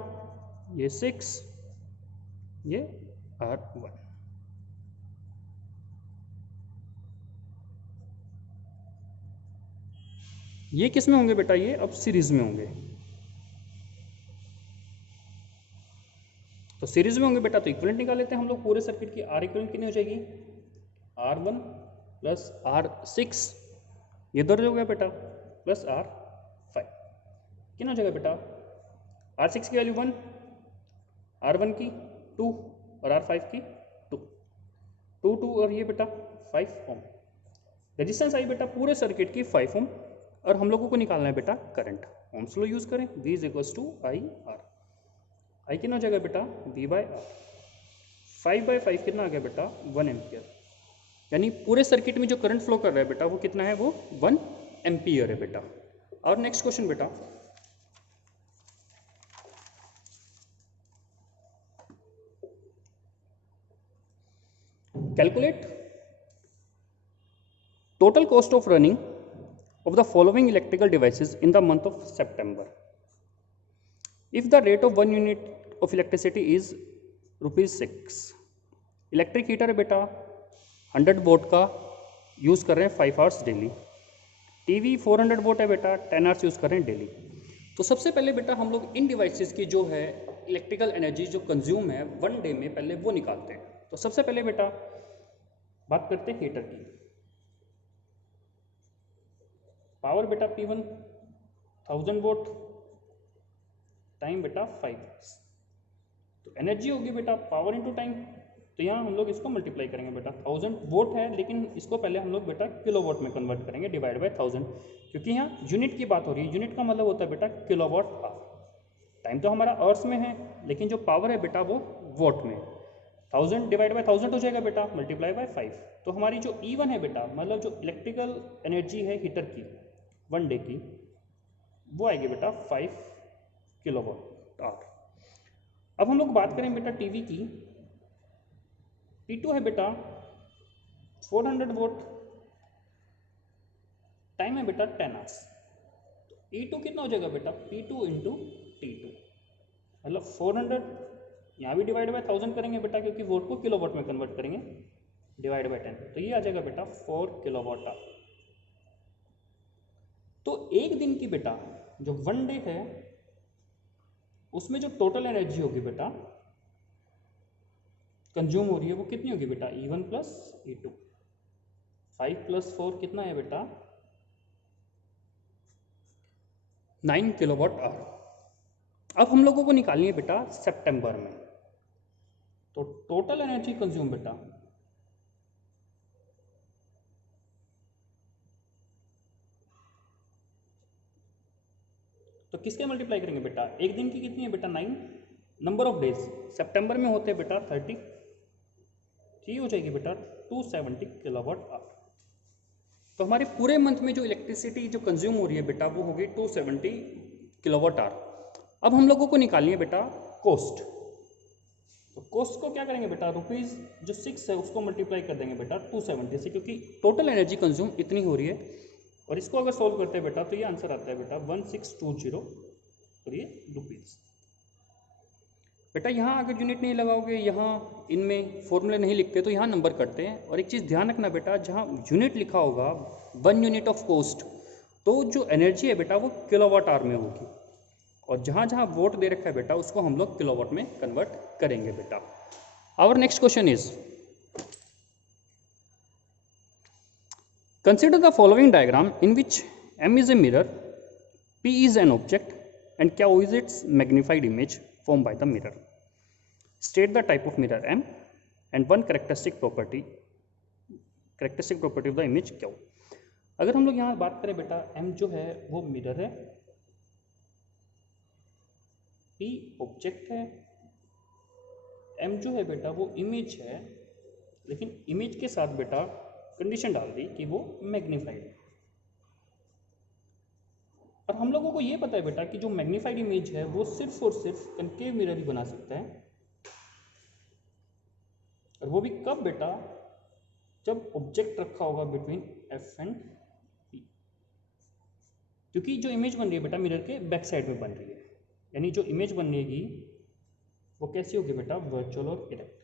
ये 6, ये R1। ये किस में होंगे बेटा, ये अब सीरीज में होंगे। तो सीरीज में होंगे बेटा तो इक्विवेलेंट निकाल लेते हैं हम लोग पूरे सर्किट की। R इक्विवेलेंट कितनी हो जाएगी, R1 प्लस R6, ये दर्ज हो गया बेटा, प्लस R5, कितना हो जाएगा बेटा, R6 की वैल्यू 1, R1 की 2 और R5 की 2 2 और ये बेटा 5 ओम। रेजिस्टेंस आई बेटा पूरे सर्किट की 5 ओम, और हम लोगों को निकालना है बेटा करंट। ओम्स लॉ यूज करें, V is equals to IR। I कितना हो जाएगा बेटा, V/R। 5/5 कितना आ गया बेटा, 1 एम्पियर। यानी पूरे सर्किट में जो करंट फ्लो कर रहा है बेटा वो कितना है, वो 1 एम्पियर है बेटा। और नेक्स्ट क्वेश्चन बेटा, calculate total cost of running of the following electrical devices in the month of September. If the rate of 1 unit of electricity is ₹6, electric heater है बेटा 100 वोट का, यूज़ कर रहे हैं 5 आवर्स डेली। टीवी 400 वोट है बेटा, 10 hours use कर रहे हैं डेली। तो सबसे पहले बेटा हम लोग इन डिवाइसेस की जो है इलेक्ट्रिकल एनर्जी जो कंज्यूम है 1 डे में, पहले वो निकालते हैं। तो सबसे पहले बेटा बात करते हैं हीटर की। पावर बेटा P1 1000 वोट, टाइम बेटा 5 आवर्स। तो एनर्जी होगी बेटा पावर इनटू टाइम, तो यहाँ हम लोग इसको मल्टीप्लाई करेंगे बेटा। 1000 वोट है, लेकिन इसको पहले हम लोग बेटा किलोवाट में कन्वर्ट करेंगे, डिवाइड बाय 1000, क्योंकि यहाँ यूनिट की बात हो रही है। यूनिट का मतलब होता है बेटा किलोवाट आवर। टाइम तो हमारा आवर्स में है, लेकिन जो पावर है बेटा वो वोट में। 1000 डिवाइड बाय 1000 हो जाएगा बेटा, मल्टीप्लाई बाय 5। तो हमारी जो E1 है बेटा, मतलब जो इलेक्ट्रिकल एनर्जी है हीटर की 1 डे की, वो आएगी बेटा 5 किलोवाट आवर। अब हम लोग बात करें बेटा टीवी की। P2 है बेटा 400 वोट, टाइम है बेटा 10 आवर्स। E2 कितना हो जाएगा बेटा, P2 इंटू T2, मतलब 400, यहाँ भी डिवाइड बाय 1000 करेंगे बेटा क्योंकि वोट को किलोवाट में कन्वर्ट करेंगे, डिवाइड बाय 10, तो ये आ जाएगा बेटा 4 किलोवाट आवर। तो एक दिन की बेटा जो 1 डे है उसमें जो टोटल एनर्जी होगी बेटा कंज्यूम हो रही है वो कितनी होगी बेटा, E1 प्लस E2, 5 प्लस 4 कितना है बेटा, 9 किलोवाट आवर। अब हम लोगों को निकालनी है बेटा सितंबर में, तो टोटल एनर्जी कंज्यूम बेटा तो किसके मल्टीप्लाई करेंगे बेटा, एक दिन की कितनी है बेटा 9, नंबर ऑफ डेज सितंबर में होते हैं बेटा 30, ठीक हो जाएगी बेटा 270 किलोवाट आवर। तो हमारे पूरे मंथ में जो इलेक्ट्रिसिटी जो कंज्यूम हो रही है बेटा वो होगी 270 किलोवाट आवर। अब हम लोगों को निकालनी है बेटा कॉस्ट, तो कॉस्ट को क्या करेंगे बेटा, रुपीज़ जो 6 है उसको मल्टीप्लाई कर देंगे बेटा 270 से, क्योंकि टोटल एनर्जी कंज्यूम इतनी हो रही है। और इसको अगर सॉल्व करते हैं बेटा तो ये आंसर आता है बेटा 1620 और ये रुपीज़। बेटा यहाँ अगर यूनिट नहीं लगाओगे, यहाँ इनमें फॉर्मूले नहीं लिखते तो यहाँ नंबर कटते हैं। और एक चीज़ ध्यान रखना बेटा, जहाँ यूनिट लिखा होगा 1 यूनिट ऑफ कॉस्ट, तो जो एनर्जी है बेटा वो किलोवाट आवर में होगी, और जहाँ जहाँ वोट दे रखा है बेटा उसको हम लोग किलोवाट में कन्वर्ट करेंगे बेटा। Our next question is, consider the following diagram in which M is a mirror, P is an object, and Q is its magnified image formed by the mirror. State the type of mirror M and one characteristic property of the image Q. अगर हम लोग यहाँ बात करें बेटा, M जो है वो मिरर है, P ऑब्जेक्ट है, M जो है बेटा वो इमेज है, लेकिन इमेज के साथ बेटा कंडीशन डाल दी कि वो मैग्नीफाइड है। और हम लोगों को ये पता है बेटा कि जो मैग्नीफाइड इमेज है वो सिर्फ और सिर्फ कनकेव मिरर ही बना सकता है, और वो भी कब बेटा, जब ऑब्जेक्ट रखा होगा बिटवीन F एंड P, क्योंकि जो इमेज बन रही है बेटा मिरर के बैक साइड में बन रही है, यानी जो इमेज बनेगी वो कैसी होगी बेटा, वर्चुअल और इरेक्ट।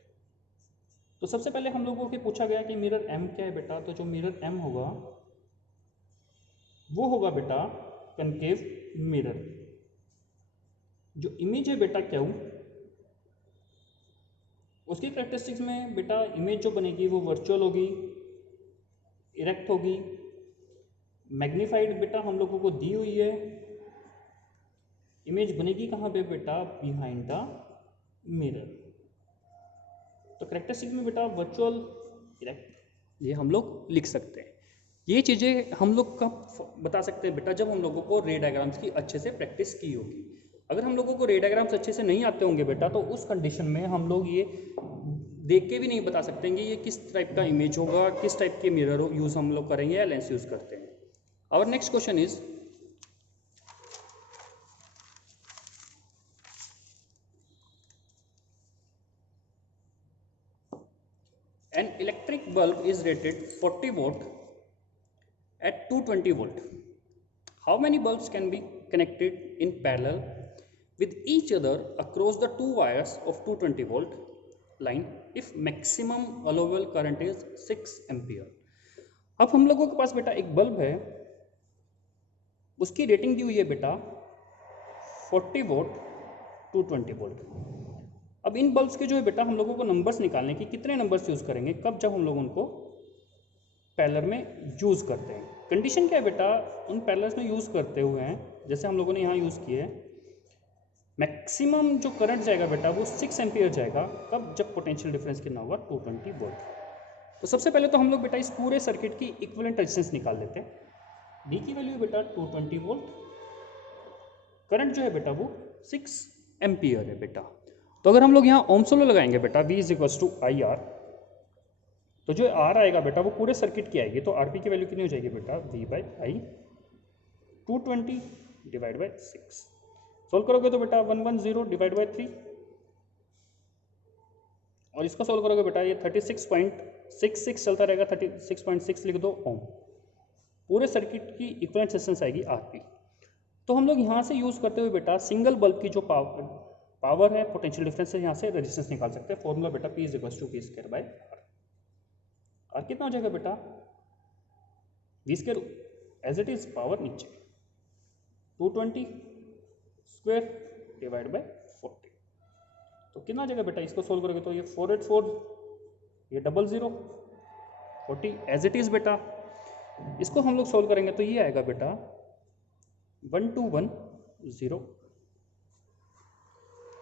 तो सबसे पहले हम लोगों को पूछा गया कि मिरर M क्या है बेटा, तो जो मिरर M होगा वो होगा बेटा कनकेव मिरर। जो इमेज है बेटा Q, उसकी कैरेक्टरिस्टिक्स में बेटा इमेज जो बनेगी वो वर्चुअल होगी, इरेक्ट होगी, मैग्नीफाइड बेटा हम लोगों को दी हुई है, इमेज बनेगी कहाँ पे बेटा, बिहाइंड द मिरर। तो कैरेक्टरिस्टिक में बेटा वर्चुअल, इरेक्ट, ये हम लोग लिख सकते हैं। ये चीज़ें हम लोग कब बता सकते हैं बेटा, जब हम लोगों को रे डायग्राम्स की अच्छे से प्रैक्टिस की होगी। अगर हम लोगों को रे डायग्राम्स अच्छे से नहीं आते होंगे बेटा, तो उस कंडीशन में हम लोग ये देख के भी नहीं बता सकते हैं कि ये किस टाइप का इमेज होगा, किस टाइप के मिरर यूज़ हम लोग करेंगे या लेंस यूज़ करते हैं। Our next question is, an electric bulb is rated 40 watt at 220 volt. How many bulbs can be connected in parallel with each other across the two wires of 220 volt line if maximum allowable current is 6 ampere? अब हम लोगों के पास बेटा एक bulb है, उसकी rating दी हुई है बेटा 40 वोल्ट 220 वोल्ट। अब इन बल्ब्स के जो है बेटा हम लोगों को नंबर्स निकालने की कितने नंबर्स यूज़ करेंगे, कब, जब हम लोग उनको पैरेलल में यूज़ करते हैं। कंडीशन क्या है बेटा, उन पैरेलल्स में यूज़ करते हुए हैं, जैसे हम लोगों ने यहाँ यूज़ किए, मैक्सिमम जो करंट जाएगा बेटा वो 6 एम्पियर जाएगा, कब, जब पोटेंशियल डिफरेंस कितना होगा 220 वोल्ट। तो सबसे पहले तो हम लोग बेटा इस पूरे सर्किट की इक्विवेलेंट रेजिस्टेंस निकाल लेते हैं। डी की वैल्यू बेटा 220 वोल्ट, करंट जो है बेटा वो 6 एम्पियर है बेटा। तो अगर हम लोग यहाँ ओम्स लॉ लगाएंगे बेटा V = IR, तो जो R आएगा बेटा वो पूरे सर्किट की आएगी, तो RP की वैल्यू कितनी हो जाएगी बेटा, V/I 220 / 6। सोल्व करोगे तो बेटा 110 / 3, और इसको सोल्व करोगे बेटा ये 36.66 चलता रहेगा, 36.6 लिख दो ओम। पूरे सर्किट की इक्विवेलेंट रेजिस्टेंस आएगी आरपी। तो हम लोग यहाँ से यूज़ करते हुए बेटा सिंगल बल्ब की जो पावर है, पोटेंशियल डिफरेंस है, यहाँ से रेजिस्टेंस निकाल सकते हैं। फॉर्मूला बेटा P = V² आर। आर कितना हो जाएगा बेटा, V² as it is power नीचे 220² डिवाइड बाय 40। तो कितना आ जाएगा बेटा, इसको सोल्व करोगे तो ये 484, ये 00, 40 एज इट इज बेटा। इसको हम लोग सोल्व करेंगे तो ये आएगा बेटा 1210।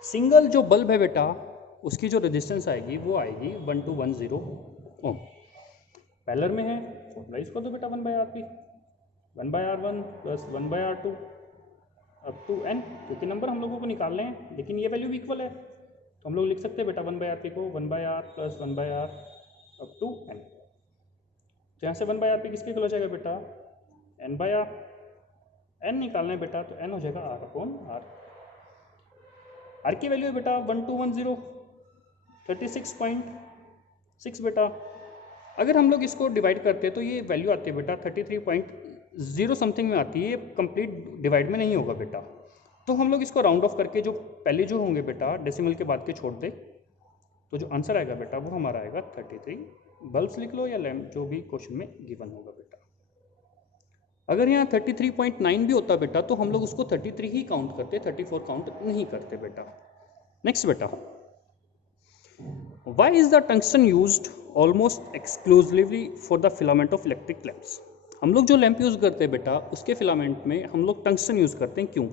सिंगल जो बल्ब है बेटा उसकी जो रेजिस्टेंस आएगी वो आएगी 1210 ओम। पैरेलल में है, फॉर्मूला इसको दो बेटा 1/RP, 1/R1 + 1/R2 up to n, क्योंकि नंबर हम लोगों को निकालने हैं लेकिन ये वैल्यू भी इक्वल है तो हम लोग लिख सकते हैं बेटा 1/RP को 1/R + 1/R up to n। तो यहाँ से 1/RP किसके इक्वल हो जाएगा बेटा, n/R। n निकालना है बेटा तो n हो जाएगा R/R। R की वैल्यू है बेटा 1210, 36.6 बेटा। अगर हम लोग इसको डिवाइड करते हैं तो ये वैल्यू आती है बेटा 33.0 समथिंग में आती है, ये कंप्लीट डिवाइड में नहीं होगा बेटा। तो हम लोग इसको राउंड ऑफ करके जो पहले जो होंगे बेटा डेसिमल के बाद के छोड़ दे, तो जो आंसर आएगा बेटा वो हमारा आएगा 33। बल्ब्स लिख लो या लैम्प, जो भी क्वेश्चन में गिवन होगा बेटा। अगर यहाँ 33.9 भी होता बेटा तो हम लोग उसको 33 ही काउंट करते, 34 काउंट नहीं करते बेटा। नेक्स्ट बेटा, Why is the tungsten used almost exclusively for the filament of electric lamps? हम लोग जो लैंप यूज़ करते हैं बेटा उसके फिलामेंट में हम लोग टंगस्टन यूज़ करते हैं, क्यों?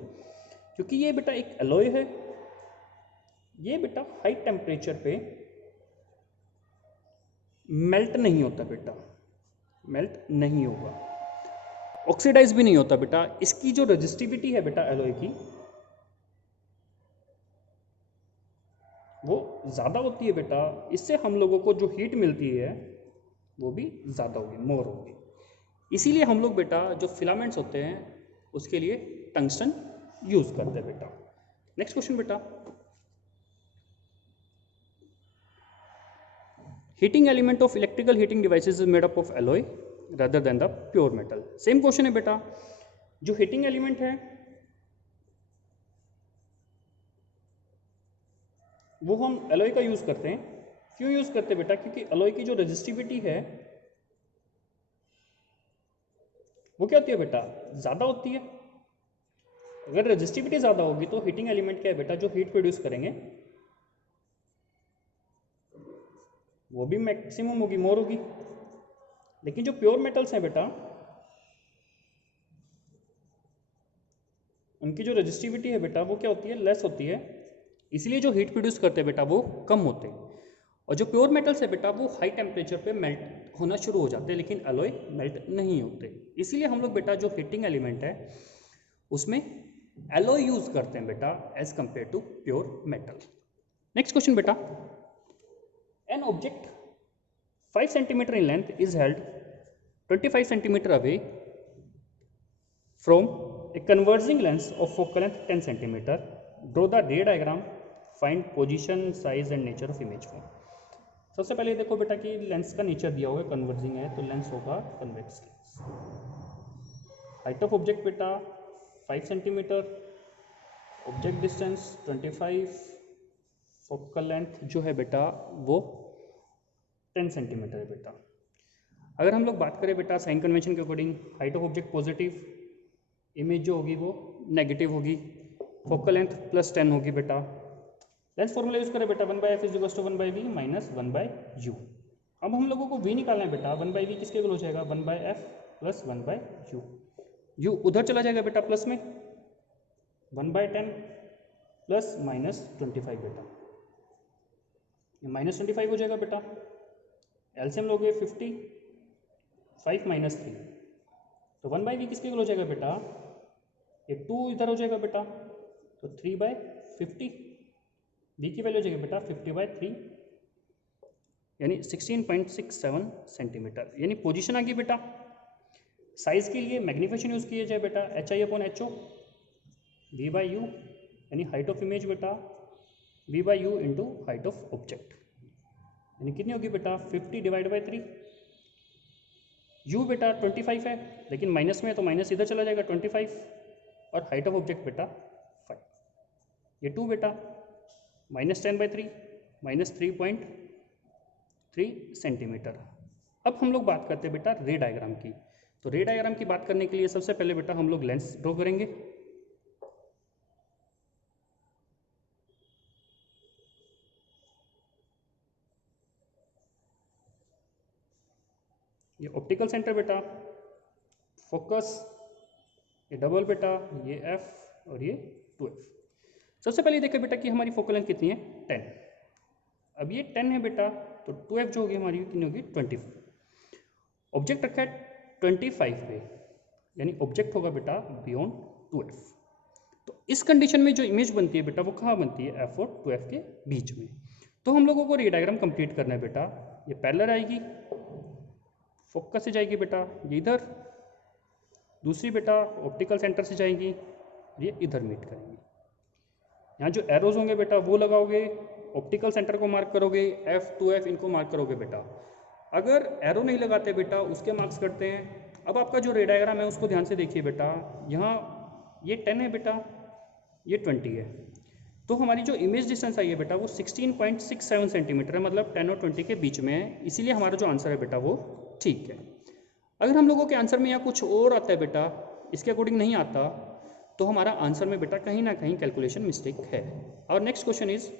क्योंकि ये बेटा एक एलॉय है, ये बेटा हाई टेम्परेचर पे मेल्ट नहीं होता बेटा, मेल्ट नहीं होगा, ऑक्सीडाइज भी नहीं होता बेटा। इसकी जो रेजिस्टिविटी है बेटा एलॉय की वो ज़्यादा होती है बेटा, इससे हम लोगों को जो हीट मिलती है वो भी ज़्यादा होगी, मोर होगी। इसीलिए हम लोग बेटा जो फिलामेंट्स होते हैं उसके लिए टंगस्टन यूज़ करते हैं बेटा। नेक्स्ट क्वेश्चन बेटा, heating element of electrical heating devices is made up of alloy rather than the pure metal. Same question है बेटा, जो हीटिंग एलिमेंट है वो हम एलॉय का यूज़ करते हैं। क्यों यूज़ करते हैं बेटा, क्योंकि एलॉय की जो रेजिस्टिविटी है वो क्या होती है बेटा, ज़्यादा होती है। अगर रेजिस्टिविटी ज़्यादा होगी तो हीटिंग एलिमेंट क्या है बेटा, जो हीट प्रोड्यूस करेंगे वो भी मैक्सिमम होगी, मोर होगी। लेकिन जो प्योर मेटल्स हैं बेटा उनकी जो रेजिस्टिविटी है बेटा वो क्या होती है, लेस होती है, इसलिए जो हीट प्रोड्यूस करते हैं बेटा वो कम होते हैं। और जो प्योर मेटल्स है बेटा वो हाई टेम्परेचर पे मेल्ट होना शुरू हो जाते हैं, लेकिन एलॉय मेल्ट नहीं होते। इसीलिए हम लोग बेटा जो हीटिंग एलिमेंट है उसमें एलॉय यूज करते हैं बेटा as compared to pure metal. Next question बेटा, an object 5 centimetre in length is held 25 centimetre away from a converging lens of focal length 10 centimetre. Draw the ray diagram, find position, size and nature of image form. सबसे पहले देखो बेटा कि lens का nature दिया हुआ है, converging है तो लेंस होगा convex lens. Height of object बेटा 5 centimetre, object distance 25, focal length जो है बेटा वो 10 सेंटीमीटर है बेटा। अगर हम लोग बात करें बेटा साइन कन्वेंशन के according, height of object positive, image जो होगी वो नेगेटिव होगी, फोकल लेंथ +10 होगी बेटा। लेंस फॉर्मूला यूज करें बेटा 1/f = 1/v - 1/u। अब हम लोगों को v निकालना है बेटा, 1/v किसके इक्वल हो जाएगा, 1/f + 1/u। u उधर चला जाएगा बेटा प्लस में, 1/10 + -25 बेटा, ये -25 हो जाएगा बेटा। एलसीएम लोगे 50, 5 - 3 तो 1/v किसके इक्वल हो जाएगा बेटा, ये 2 इधर हो जाएगा बेटा तो 3/50। v की वैल्यू हो जाएगी बेटा 50/3 यानी 16.67 सेंटीमीटर, यानी पोजीशन आ गई बेटा। साइज के लिए मैग्नीफिकेशन यूज़ किया जाए बेटा HI/HO, v/u यानी हाइट ऑफ इमेज बेटा v/u into height of object. यानी कितनी होगी बेटा 50 डिवाइड बाई 3। यू बेटा 25 है, लेकिन माइनस में है तो माइनस इधर चला जाएगा 25, और हाइट ऑफ ऑब्जेक्ट बेटा 5। ये 2 बेटा -10/3 -3.3 सेंटीमीटर। अब हम लोग बात करते हैं बेटा रे डायग्राम की। तो रे डायग्राम की बात करने के लिए सबसे पहले बेटा हम लोग लेंस ड्रॉ करेंगे। ये ऑप्टिकल सेंटर बेटा, फोकस, ये डबल बेटा, ये एफ और ये 2f। सबसे पहले देखिए बेटा कि हमारी फोकल लेंथ कितनी है 10। अब ये 10 है बेटा, तो 2f जो होगी हमारी कितनी होगी 25। ऑब्जेक्ट रखा है 25 पे, यानी ऑब्जेक्ट होगा बेटा बियॉन्ड 2f। तो इस कंडीशन में जो इमेज बनती है बेटा वो कहाँ बनती है, f और 2f के बीच में। तो हम लोगों को रे डायग्राम कंप्लीट करना है बेटा। ये पैरेलल आएगी, फोकस से जाएगी बेटा ये इधर, दूसरी बेटा ऑप्टिकल सेंटर से जाएगी, ये इधर मीट करेंगे। यहाँ जो एरोज होंगे बेटा वो लगाओगे, ऑप्टिकल सेंटर को मार्क करोगे, f 2f इनको मार्क करोगे बेटा। अगर एरो नहीं लगाते बेटा उसके मार्क्स करते हैं। अब आपका जो रे डायग्राम है उसको ध्यान से देखिए बेटा, यहाँ ये 10 है बेटा, ये 20 है, तो हमारी जो इमेज डिस्टेंस आई है बेटा वो 16.67 सेंटीमीटर है, मतलब 10 और 20 के बीच में है। इसीलिए हमारा जो आंसर है बेटा वो ठीक है। अगर हम लोगों के आंसर में यहाँ कुछ और आता है बेटा, इसके अकॉर्डिंग नहीं आता, तो हमारा आंसर में बेटा कहीं ना कहीं कैलकुलेशन मिस्टेक है। और next question is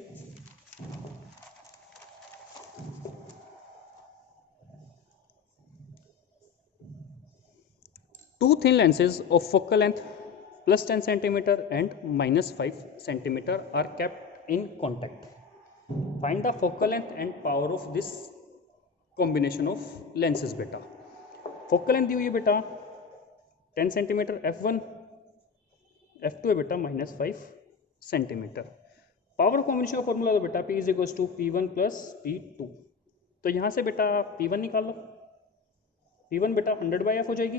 two thin lenses of focal length +10 centimeter and -5 centimeter are kept in contact. Find the focal length and power of this combination of lenses बेटा। फोकल लेंथ दी हुई है बेटा 10 centimetre f1, f2 है बेटा -5 centimetre. Power combination का formula दो बेटा P = P1 + P2। तो यहाँ से बेटा P1 निकाल लो, P1 बेटा 100/f हो जाएगी,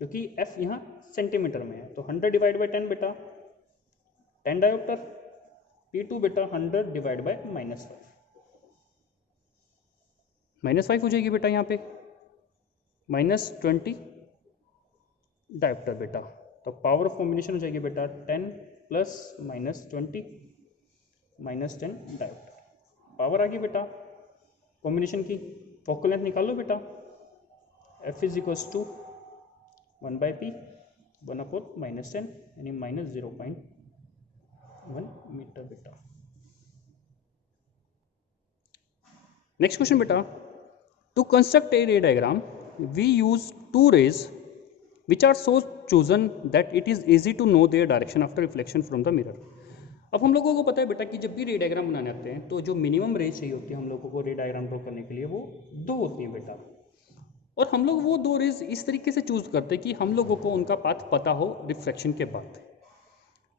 क्योंकि f यहाँ सेंटीमीटर में है, तो 100 डिवाइड बाई 10 बेटा 10 डायोप्टर। P2 बेटा 100 डिवाइड बाई -5, -5 हो जाएगी बेटा यहाँ पे, -20 डायोप्टर बेटा। तो पावर ऑफ कॉम्बिनेशन हो जाएगी बेटा 10 + -20 -10 डायोप्टर। पावर आ गई बेटा कॉम्बिनेशन की। फोकल लेंथ निकाल लो बेटा, f = 1/p 1/10 यानी -0.1 मीटर बेटा। नेक्स्ट क्वेश्चन बेटा, to construct a ray diagram we use 2 rays which are so chosen that it is easy to know their direction after reflection from the mirror। अब हम लोगों को पता है बेटा कि जब भी रे डायग्राम बनाने आते हैं तो जो मिनिमम रेज चाहिए होती है हम लोगों को रे डायग्राम ड्रॉ करने के लिए वो 2 होती हैं बेटा। और हम लोग वो 2 रेज इस तरीके से चूज करते हैं कि हम लोगों को उनका पाथ पता हो रिफ्लेक्शन के बाद।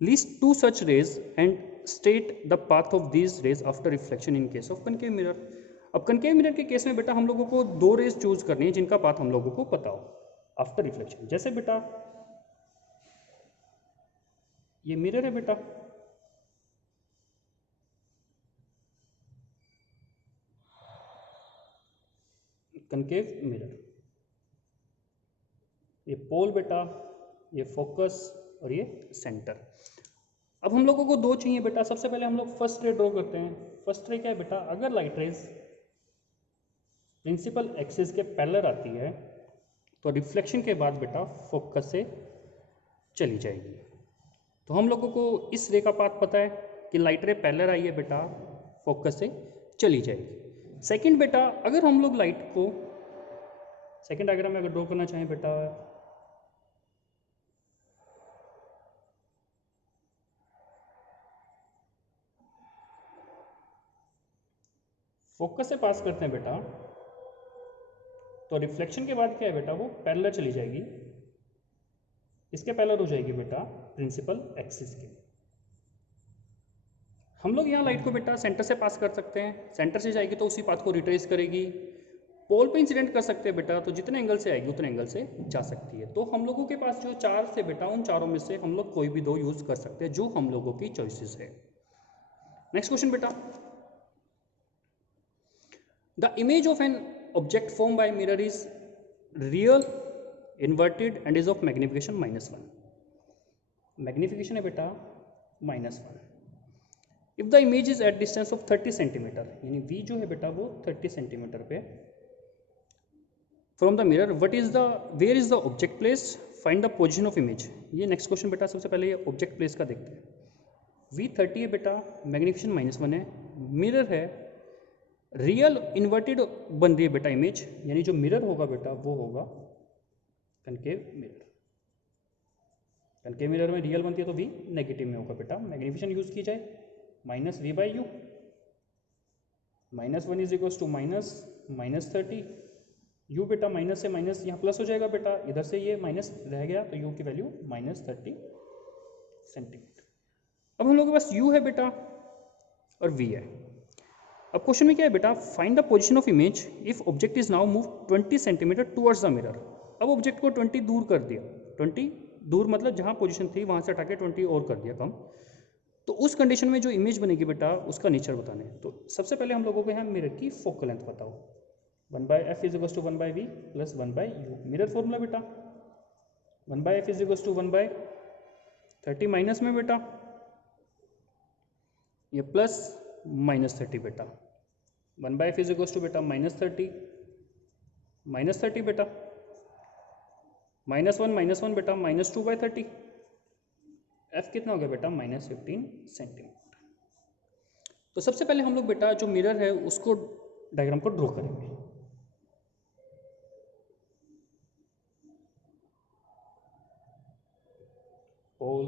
List 2 such rays and state the path of these rays after reflection in case of concave mirror। अब कनकेव मिरर के केस में बेटा हम लोगों को 2 रेज चूज करनी है जिनका पाथ हम लोगों को पता हो आफ्टर रिफ्लेक्शन। जैसे बेटा ये मिरर है बेटा, कनकेव मिरर, ये पोल बेटा, ये फोकस और ये सेंटर। अब हम लोगों को 2 चाहिए बेटा। सबसे पहले हम लोग फर्स्ट रे ड्रॉ करते हैं। फर्स्ट रे क्या है बेटा, अगर लाइट रेज प्रिंसिपल एक्सिस के पैरेलल आती है तो रिफ्लेक्शन के बाद बेटा फोकस से चली जाएगी। तो हम लोगों को इस रे का पाथ पता है कि लाइट रे पैरेलल आई है बेटा, फोकस से चली जाएगी। सेकंड बेटा, अगर हम लोग लाइट को सेकंड डायग्राम में अगर ड्रॉ करना चाहें बेटा, फोकस से पास करते हैं बेटा, तो रिफ्लेक्शन के बाद क्या है बेटा, वो पैरेलल चली जाएगी, इसके पैरेलल हो जाएगी बेटा प्रिंसिपल एक्सिस के। हम लोग यहाँ लाइट को बेटा सेंटर से पास कर सकते हैं, सेंटर से जाएगी तो उसी पाथ को रिट्रेस करेगी। पोल पे इंसिडेंट कर सकते हैं बेटा, तो जितने एंगल से आएगी उतने एंगल से जा सकती है। तो हम लोगों के पास जो 4 से बेटा, उन चारों में से हम लोग कोई भी 2 यूज कर सकते हैं जो हम लोगों की चॉइसेस है। नेक्स्ट क्वेश्चन बेटा, the image of an object form by mirror is real, inverted and is of magnification -1। Magnification है बेटा -1। If the image is at distance of 30 centimetre, यानी v जो है बेटा वो 30 सेंटीमीटर पे from the mirror, what is the where is the object placed, find the position of image. ये next question बेटा सबसे पहले ये ऑब्जेक्ट प्लेस का देखते हैं। v 30 है बेटा, मैग्निफिकेशन -1 है, मिरर है, रियल इन्वर्टेड बन रही है बेटा इमेज, यानी जो मिरर होगा बेटा वो होगा कनकेव मिरर। कनकेव मिरर में रियल बनती है तो v नेगेटिव में होगा बेटा। मैग्निफिकेशन यूज की जाए -v/u, -1 is equal to -30, u बेटा माइनस से माइनस यहाँ प्लस हो जाएगा बेटा, इधर से ये माइनस रह गया तो u की वैल्यू -30 सेंटीमीटर। अब हम लोगों के पास u है बेटा और v है। अब क्वेश्चन में क्या है बेटा, find the position of image if object is now move 20 centimetre towards the mirror. अब ऑब्जेक्ट को 20 दूर कर दिया, 20 दूर मतलब जहाँ पोजीशन थी वहाँ से हटा के 20 और कर दिया कम, तो उस कंडीशन में जो इमेज बनेगी बेटा उसका नेचर बताना है। तो सबसे पहले हम लोगों को यहाँ मिरर की फोकल लेंथ बताओ। 1/f is equal to 1/v plus 1/u, mirror formula बेटा। 1/f is equal to 1/30 minus में बेटा ये प्लस -30 बेटा, 1/f इज इक्वल टू बेटा -30 बेटा, -1 बेटा -2/30, f कितना हो गया बेटा -15 सेंटीमीटर। तो सबसे पहले हम लोग बेटा जो मिरर है उसको डायग्राम को ड्रॉ करेंगे। पोल,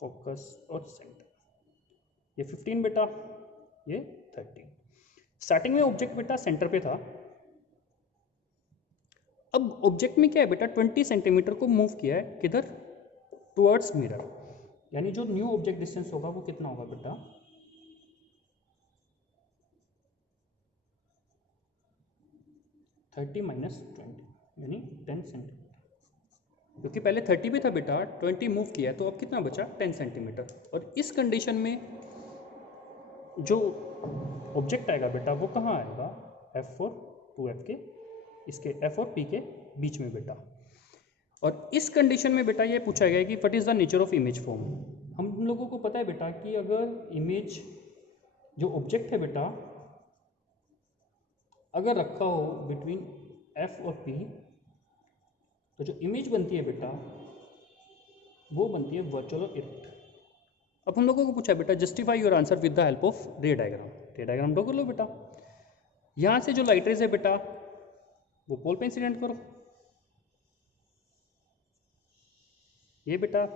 फोकस और सेंटर, ये 15 बेटा, ये 30। स्टार्टिंग में ऑब्जेक्ट बेटा सेंटर पे था, अब ऑब्जेक्ट में क्या है बेटा 20 सेंटीमीटर को मूव किया है किधर, टुवर्ड्स मिरर, यानी जो न्यू ऑब्जेक्ट डिस्टेंस होगा वो कितना होगा बेटा 30 - 20 यानी 10 सेंटीमीटर, क्योंकि पहले 30 पे था बेटा, 20 मूव किया है तो अब कितना बचा 10 सेंटीमीटर। और इस कंडीशन में जो ऑब्जेक्ट आएगा बेटा वो कहाँ आएगा, f और 2f के, इसके f और p के बीच में बेटा। और इस कंडीशन में बेटा ये पूछा गया कि what is the nature of image form. हम लोगों को पता है बेटा कि अगर इमेज जो ऑब्जेक्ट है बेटा अगर रखा हो बिटवीन f और p, तो जो इमेज बनती है बेटा वो बनती है वर्चुअल और इरेक्ट। अब हम लोगों को पूछा बेटा justify your answer with the help of रे डायग्राम। रे डायग्राम ड्रॉ कर लो बेटा। यहाँ से जो लाइट रेज है बेटा वो पोल पे इंसिडेंट करो, ये बेटा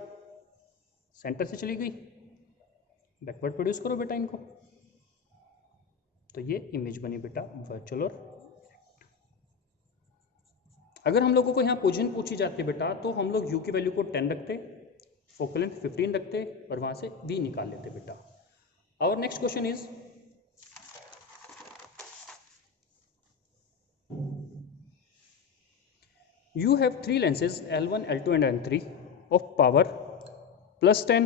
सेंटर से चली गई, बैकवर्ड प्रोड्यूस करो बेटा इनको, तो ये इमेज बनी बेटा वर्चुअल और इरेक्ट। अगर हम लोगों को यहाँ पोजीशन पूछी जाती है बेटा तो हम लोग u की वैल्यू को 10 रखते, फोकल लेंथ 15 रखते और वहां से v निकाल लेते बेटा। Our next question is you have 3 lenses L1, L2 and L3 of power +10,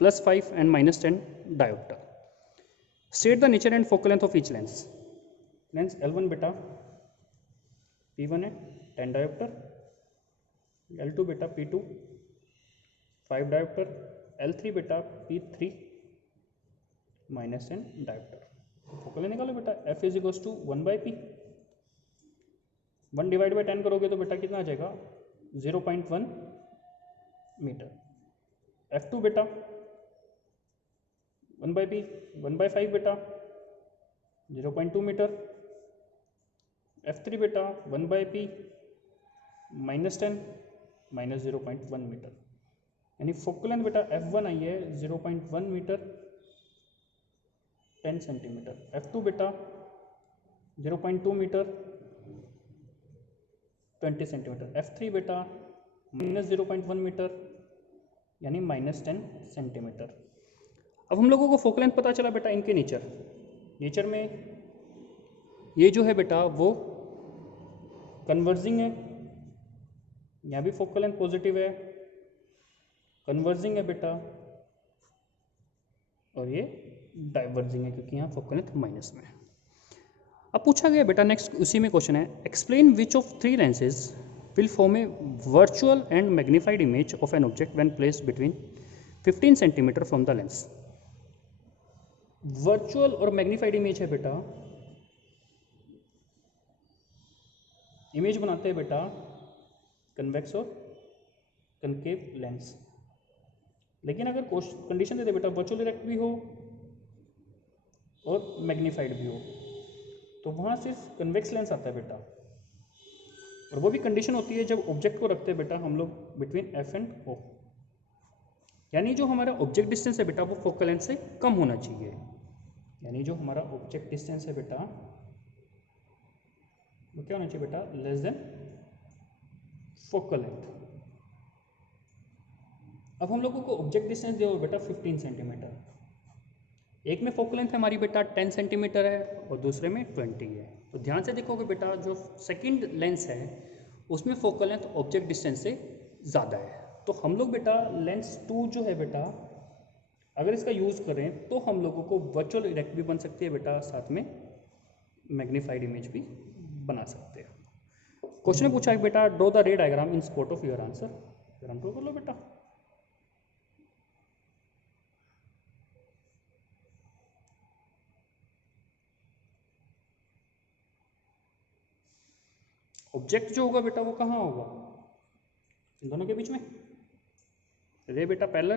+5 and -10 diopter. State the nature and focal length of each lens. Lens L1 बेटा P1 है 10 diopter, L2 बेटा P2 5 diopter, L3 बेटा P3 -10 diopter। Focal length निकालो बेटा, F is equal to 1/P, 1 divide by 10 करोगे तो बेटा कितना आ जाएगा 0.1 मीटर। F2 बेटा 1/P 1/5 बेटा 0.2 मीटर। F3 बेटा 1/P -10 -0.1 मीटर, यानी फोकल लेंथ बेटा F1 आई है 0.1 मीटर 10 सेंटीमीटर। F2 बेटा 0.2 मीटर 20 सेंटीमीटर। F3 बेटा -0.1 मीटर यानी -10 सेंटीमीटर। अब हम लोगों को फोकल लेंथ पता चला बेटा इनके नेचर में ये जो है बेटा वो कन्वर्जिंग है, यहाँ भी फोकल लेंथ पॉजिटिव है, कन्वर्जिंग है बेटा, और ये डाइवर्जिंग है क्योंकि यहाँ फोकल लेंथ माइनस में है। अब पूछा गया बेटा नेक्स्ट उसी में क्वेश्चन है, explain which of three lenses will form A virtual and magnified image of an object when placed between 15 centimetre from the lens. Virtual और मैग्नीफाइड इमेज है बेटा, इमेज बनाते हैं बेटा कन्वेक्स और कनकेव लेंस। लेकिन अगर कंडीशन देते बेटा वर्चुअल इरेक्ट भी हो और मैग्नीफाइड भी हो, तो वहाँ सिर्फ कन्वेक्स लेंस आता है बेटा, और वो भी कंडीशन होती है जब ऑब्जेक्ट को रखते हैं बेटा हम लोग बिटवीन एफ एंड ओ, यानी जो हमारा ऑब्जेक्ट डिस्टेंस है बेटा वो फोकल लेंथ से कम होना चाहिए, यानी जो हमारा ऑब्जेक्ट डिस्टेंस है बेटा वो क्या होना चाहिए बेटा, लेस देन फोकल लेंथ। अब हम लोगों को ऑब्जेक्ट डिस्टेंस दिया हुआ बेटा 15 सेंटीमीटर, एक में फोकल लेंथ हमारी बेटा 10 सेंटीमीटर है और दूसरे में 20 है। तो ध्यान से देखोगे बेटा जो सेकंड लेंस है उसमें फोकल लेंथ ऑब्जेक्ट डिस्टेंस से ज़्यादा है, तो हम लोग बेटा लेंस 2 जो है बेटा अगर इसका यूज़ करें तो हम लोगों को वर्चुअल इरेक्ट भी बन सकती है बेटा, साथ में मैग्नीफाइड इमेज भी बना सकते हैं। क्वेश्चन में पूछा है बेटा draw the ray diagram in support of your answer, diagram draw कर लो बेटा। ऑब्जेक्ट जो होगा बेटा वो कहाँ होगा, इन दोनों के बीच में, रे बेटा पैरेलल,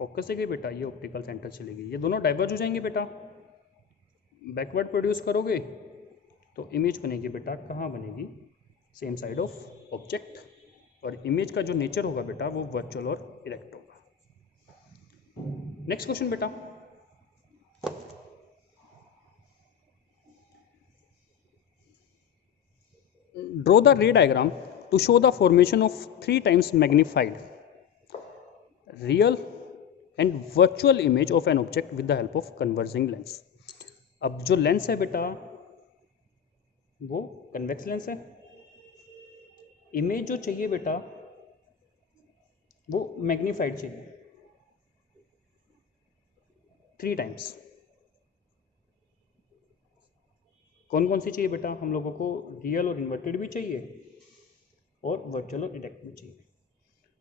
फोकस से गई बेटा ये ऑप्टिकल सेंटर चलेगी, ये दोनों डाइवर्ज हो जाएंगे बेटा, बैकवर्ड प्रोड्यूस करोगे तो इमेज बनेगी बेटा, कहाँ बनेगी, सेम साइड ऑफ ऑब्जेक्ट, और इमेज का जो नेचर होगा बेटा वो वर्चुअल और इरेक्ट होगा। नेक्स्ट क्वेश्चन बेटा, draw the ray diagram to show the formation of 3 times magnified real and virtual image of an object with the help of converging lens. अब जो लेंस है बेटा वो कन्वेक्स लेंस है, image जो चाहिए बेटा वो मैग्नीफाइड चाहिए 3 times। कौन कौन सी चाहिए बेटा, हम लोगों को रियल और इन्वर्टेड भी चाहिए और वर्चुअल और इरेक्ट भी चाहिए।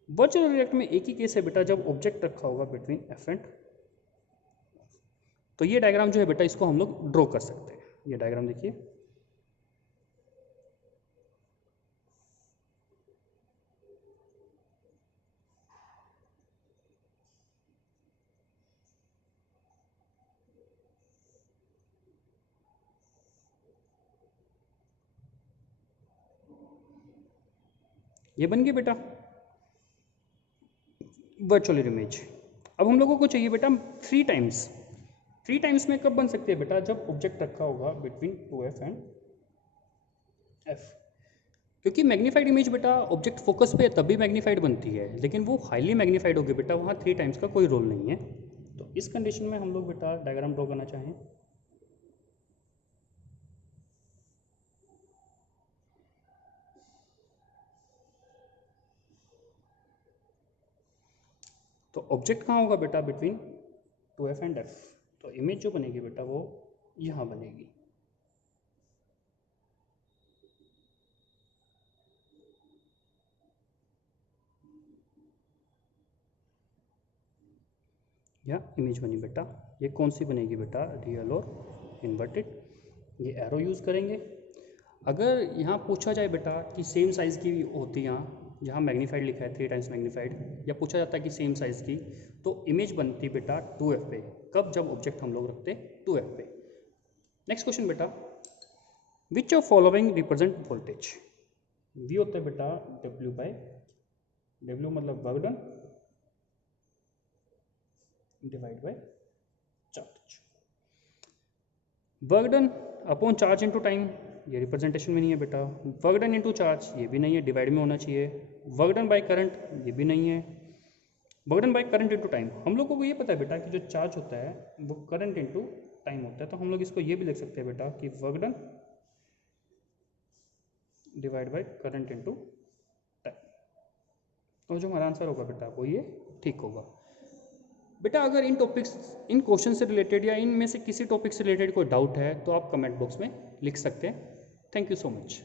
वर्चुअल और इरेक्ट में एक ही केस है बेटा जब ऑब्जेक्ट रखा होगा बिटवीन एफ एंड, तो ये डायग्राम जो है बेटा इसको हम लोग ड्रॉ कर सकते हैं। ये डायग्राम देखिए, ये बन गई बेटा वर्चुअल इमेज। अब हम लोगों को चाहिए बेटा 3 times, 3 times में कब बन सकती है बेटा, जब ऑब्जेक्ट रखा होगा बिटवीन 2f एंड f, क्योंकि मैग्नीफाइड इमेज बेटा ऑब्जेक्ट फोकस पे तभी मैग्नीफाइड बनती है, लेकिन वो हाईली मैग्नीफाइड होगी बेटा, वहाँ 3 times का कोई रोल नहीं है। तो इस कंडीशन में हम लोग बेटा डायग्राम ड्रॉ करना चाहें, तो ऑब्जेक्ट कहाँ होगा बेटा बिटवीन 2f एंड f, तो इमेज जो बनेगी बेटा वो यहाँ बनेगी। या इमेज बनी बेटा, ये कौन सी बनेगी बेटा, रियल और इन्वर्टेड। ये एरो यूज़ करेंगे। अगर यहाँ पूछा जाए बेटा कि सेम साइज़ की होती यहाँ जहाँ मैग्नीफाइड लिखा है 3 times मैग्नीफाइड, या पूछा जाता है कि सेम साइज़ की, तो इमेज बनती बेटा 2f पे, कब, जब ऑब्जेक्ट हम लोग रखते 2f पे। नेक्स्ट क्वेश्चन बेटा, which of following represent voltage. V होता है बेटा W बाय W मतलब work done divide by charge, work done upon charge into time, ये रिप्रेजेंटेशन में नहीं है बेटा। वर्क डन इनटू चार्ज ये भी नहीं है, डिवाइड में होना चाहिए। वर्क डन बाय करंट ये भी नहीं है। Work done by current into time, हम लोगों को ये पता है बेटा कि जो चार्ज होता है वो करंट इनटू टाइम होता है, तो हम लोग इसको ये भी लिख सकते हैं बेटा कि work done divide by current into time, तो जो हमारा आंसर होगा बेटा वो ये ठीक होगा। बेटा अगर इन टॉपिक्स, इन क्वेश्चन से रिलेटेड या इनमें से किसी टॉपिक से रिलेटेड कोई डाउट है तो आप कमेंट बॉक्स में लिख सकते हैं। Thank you so much.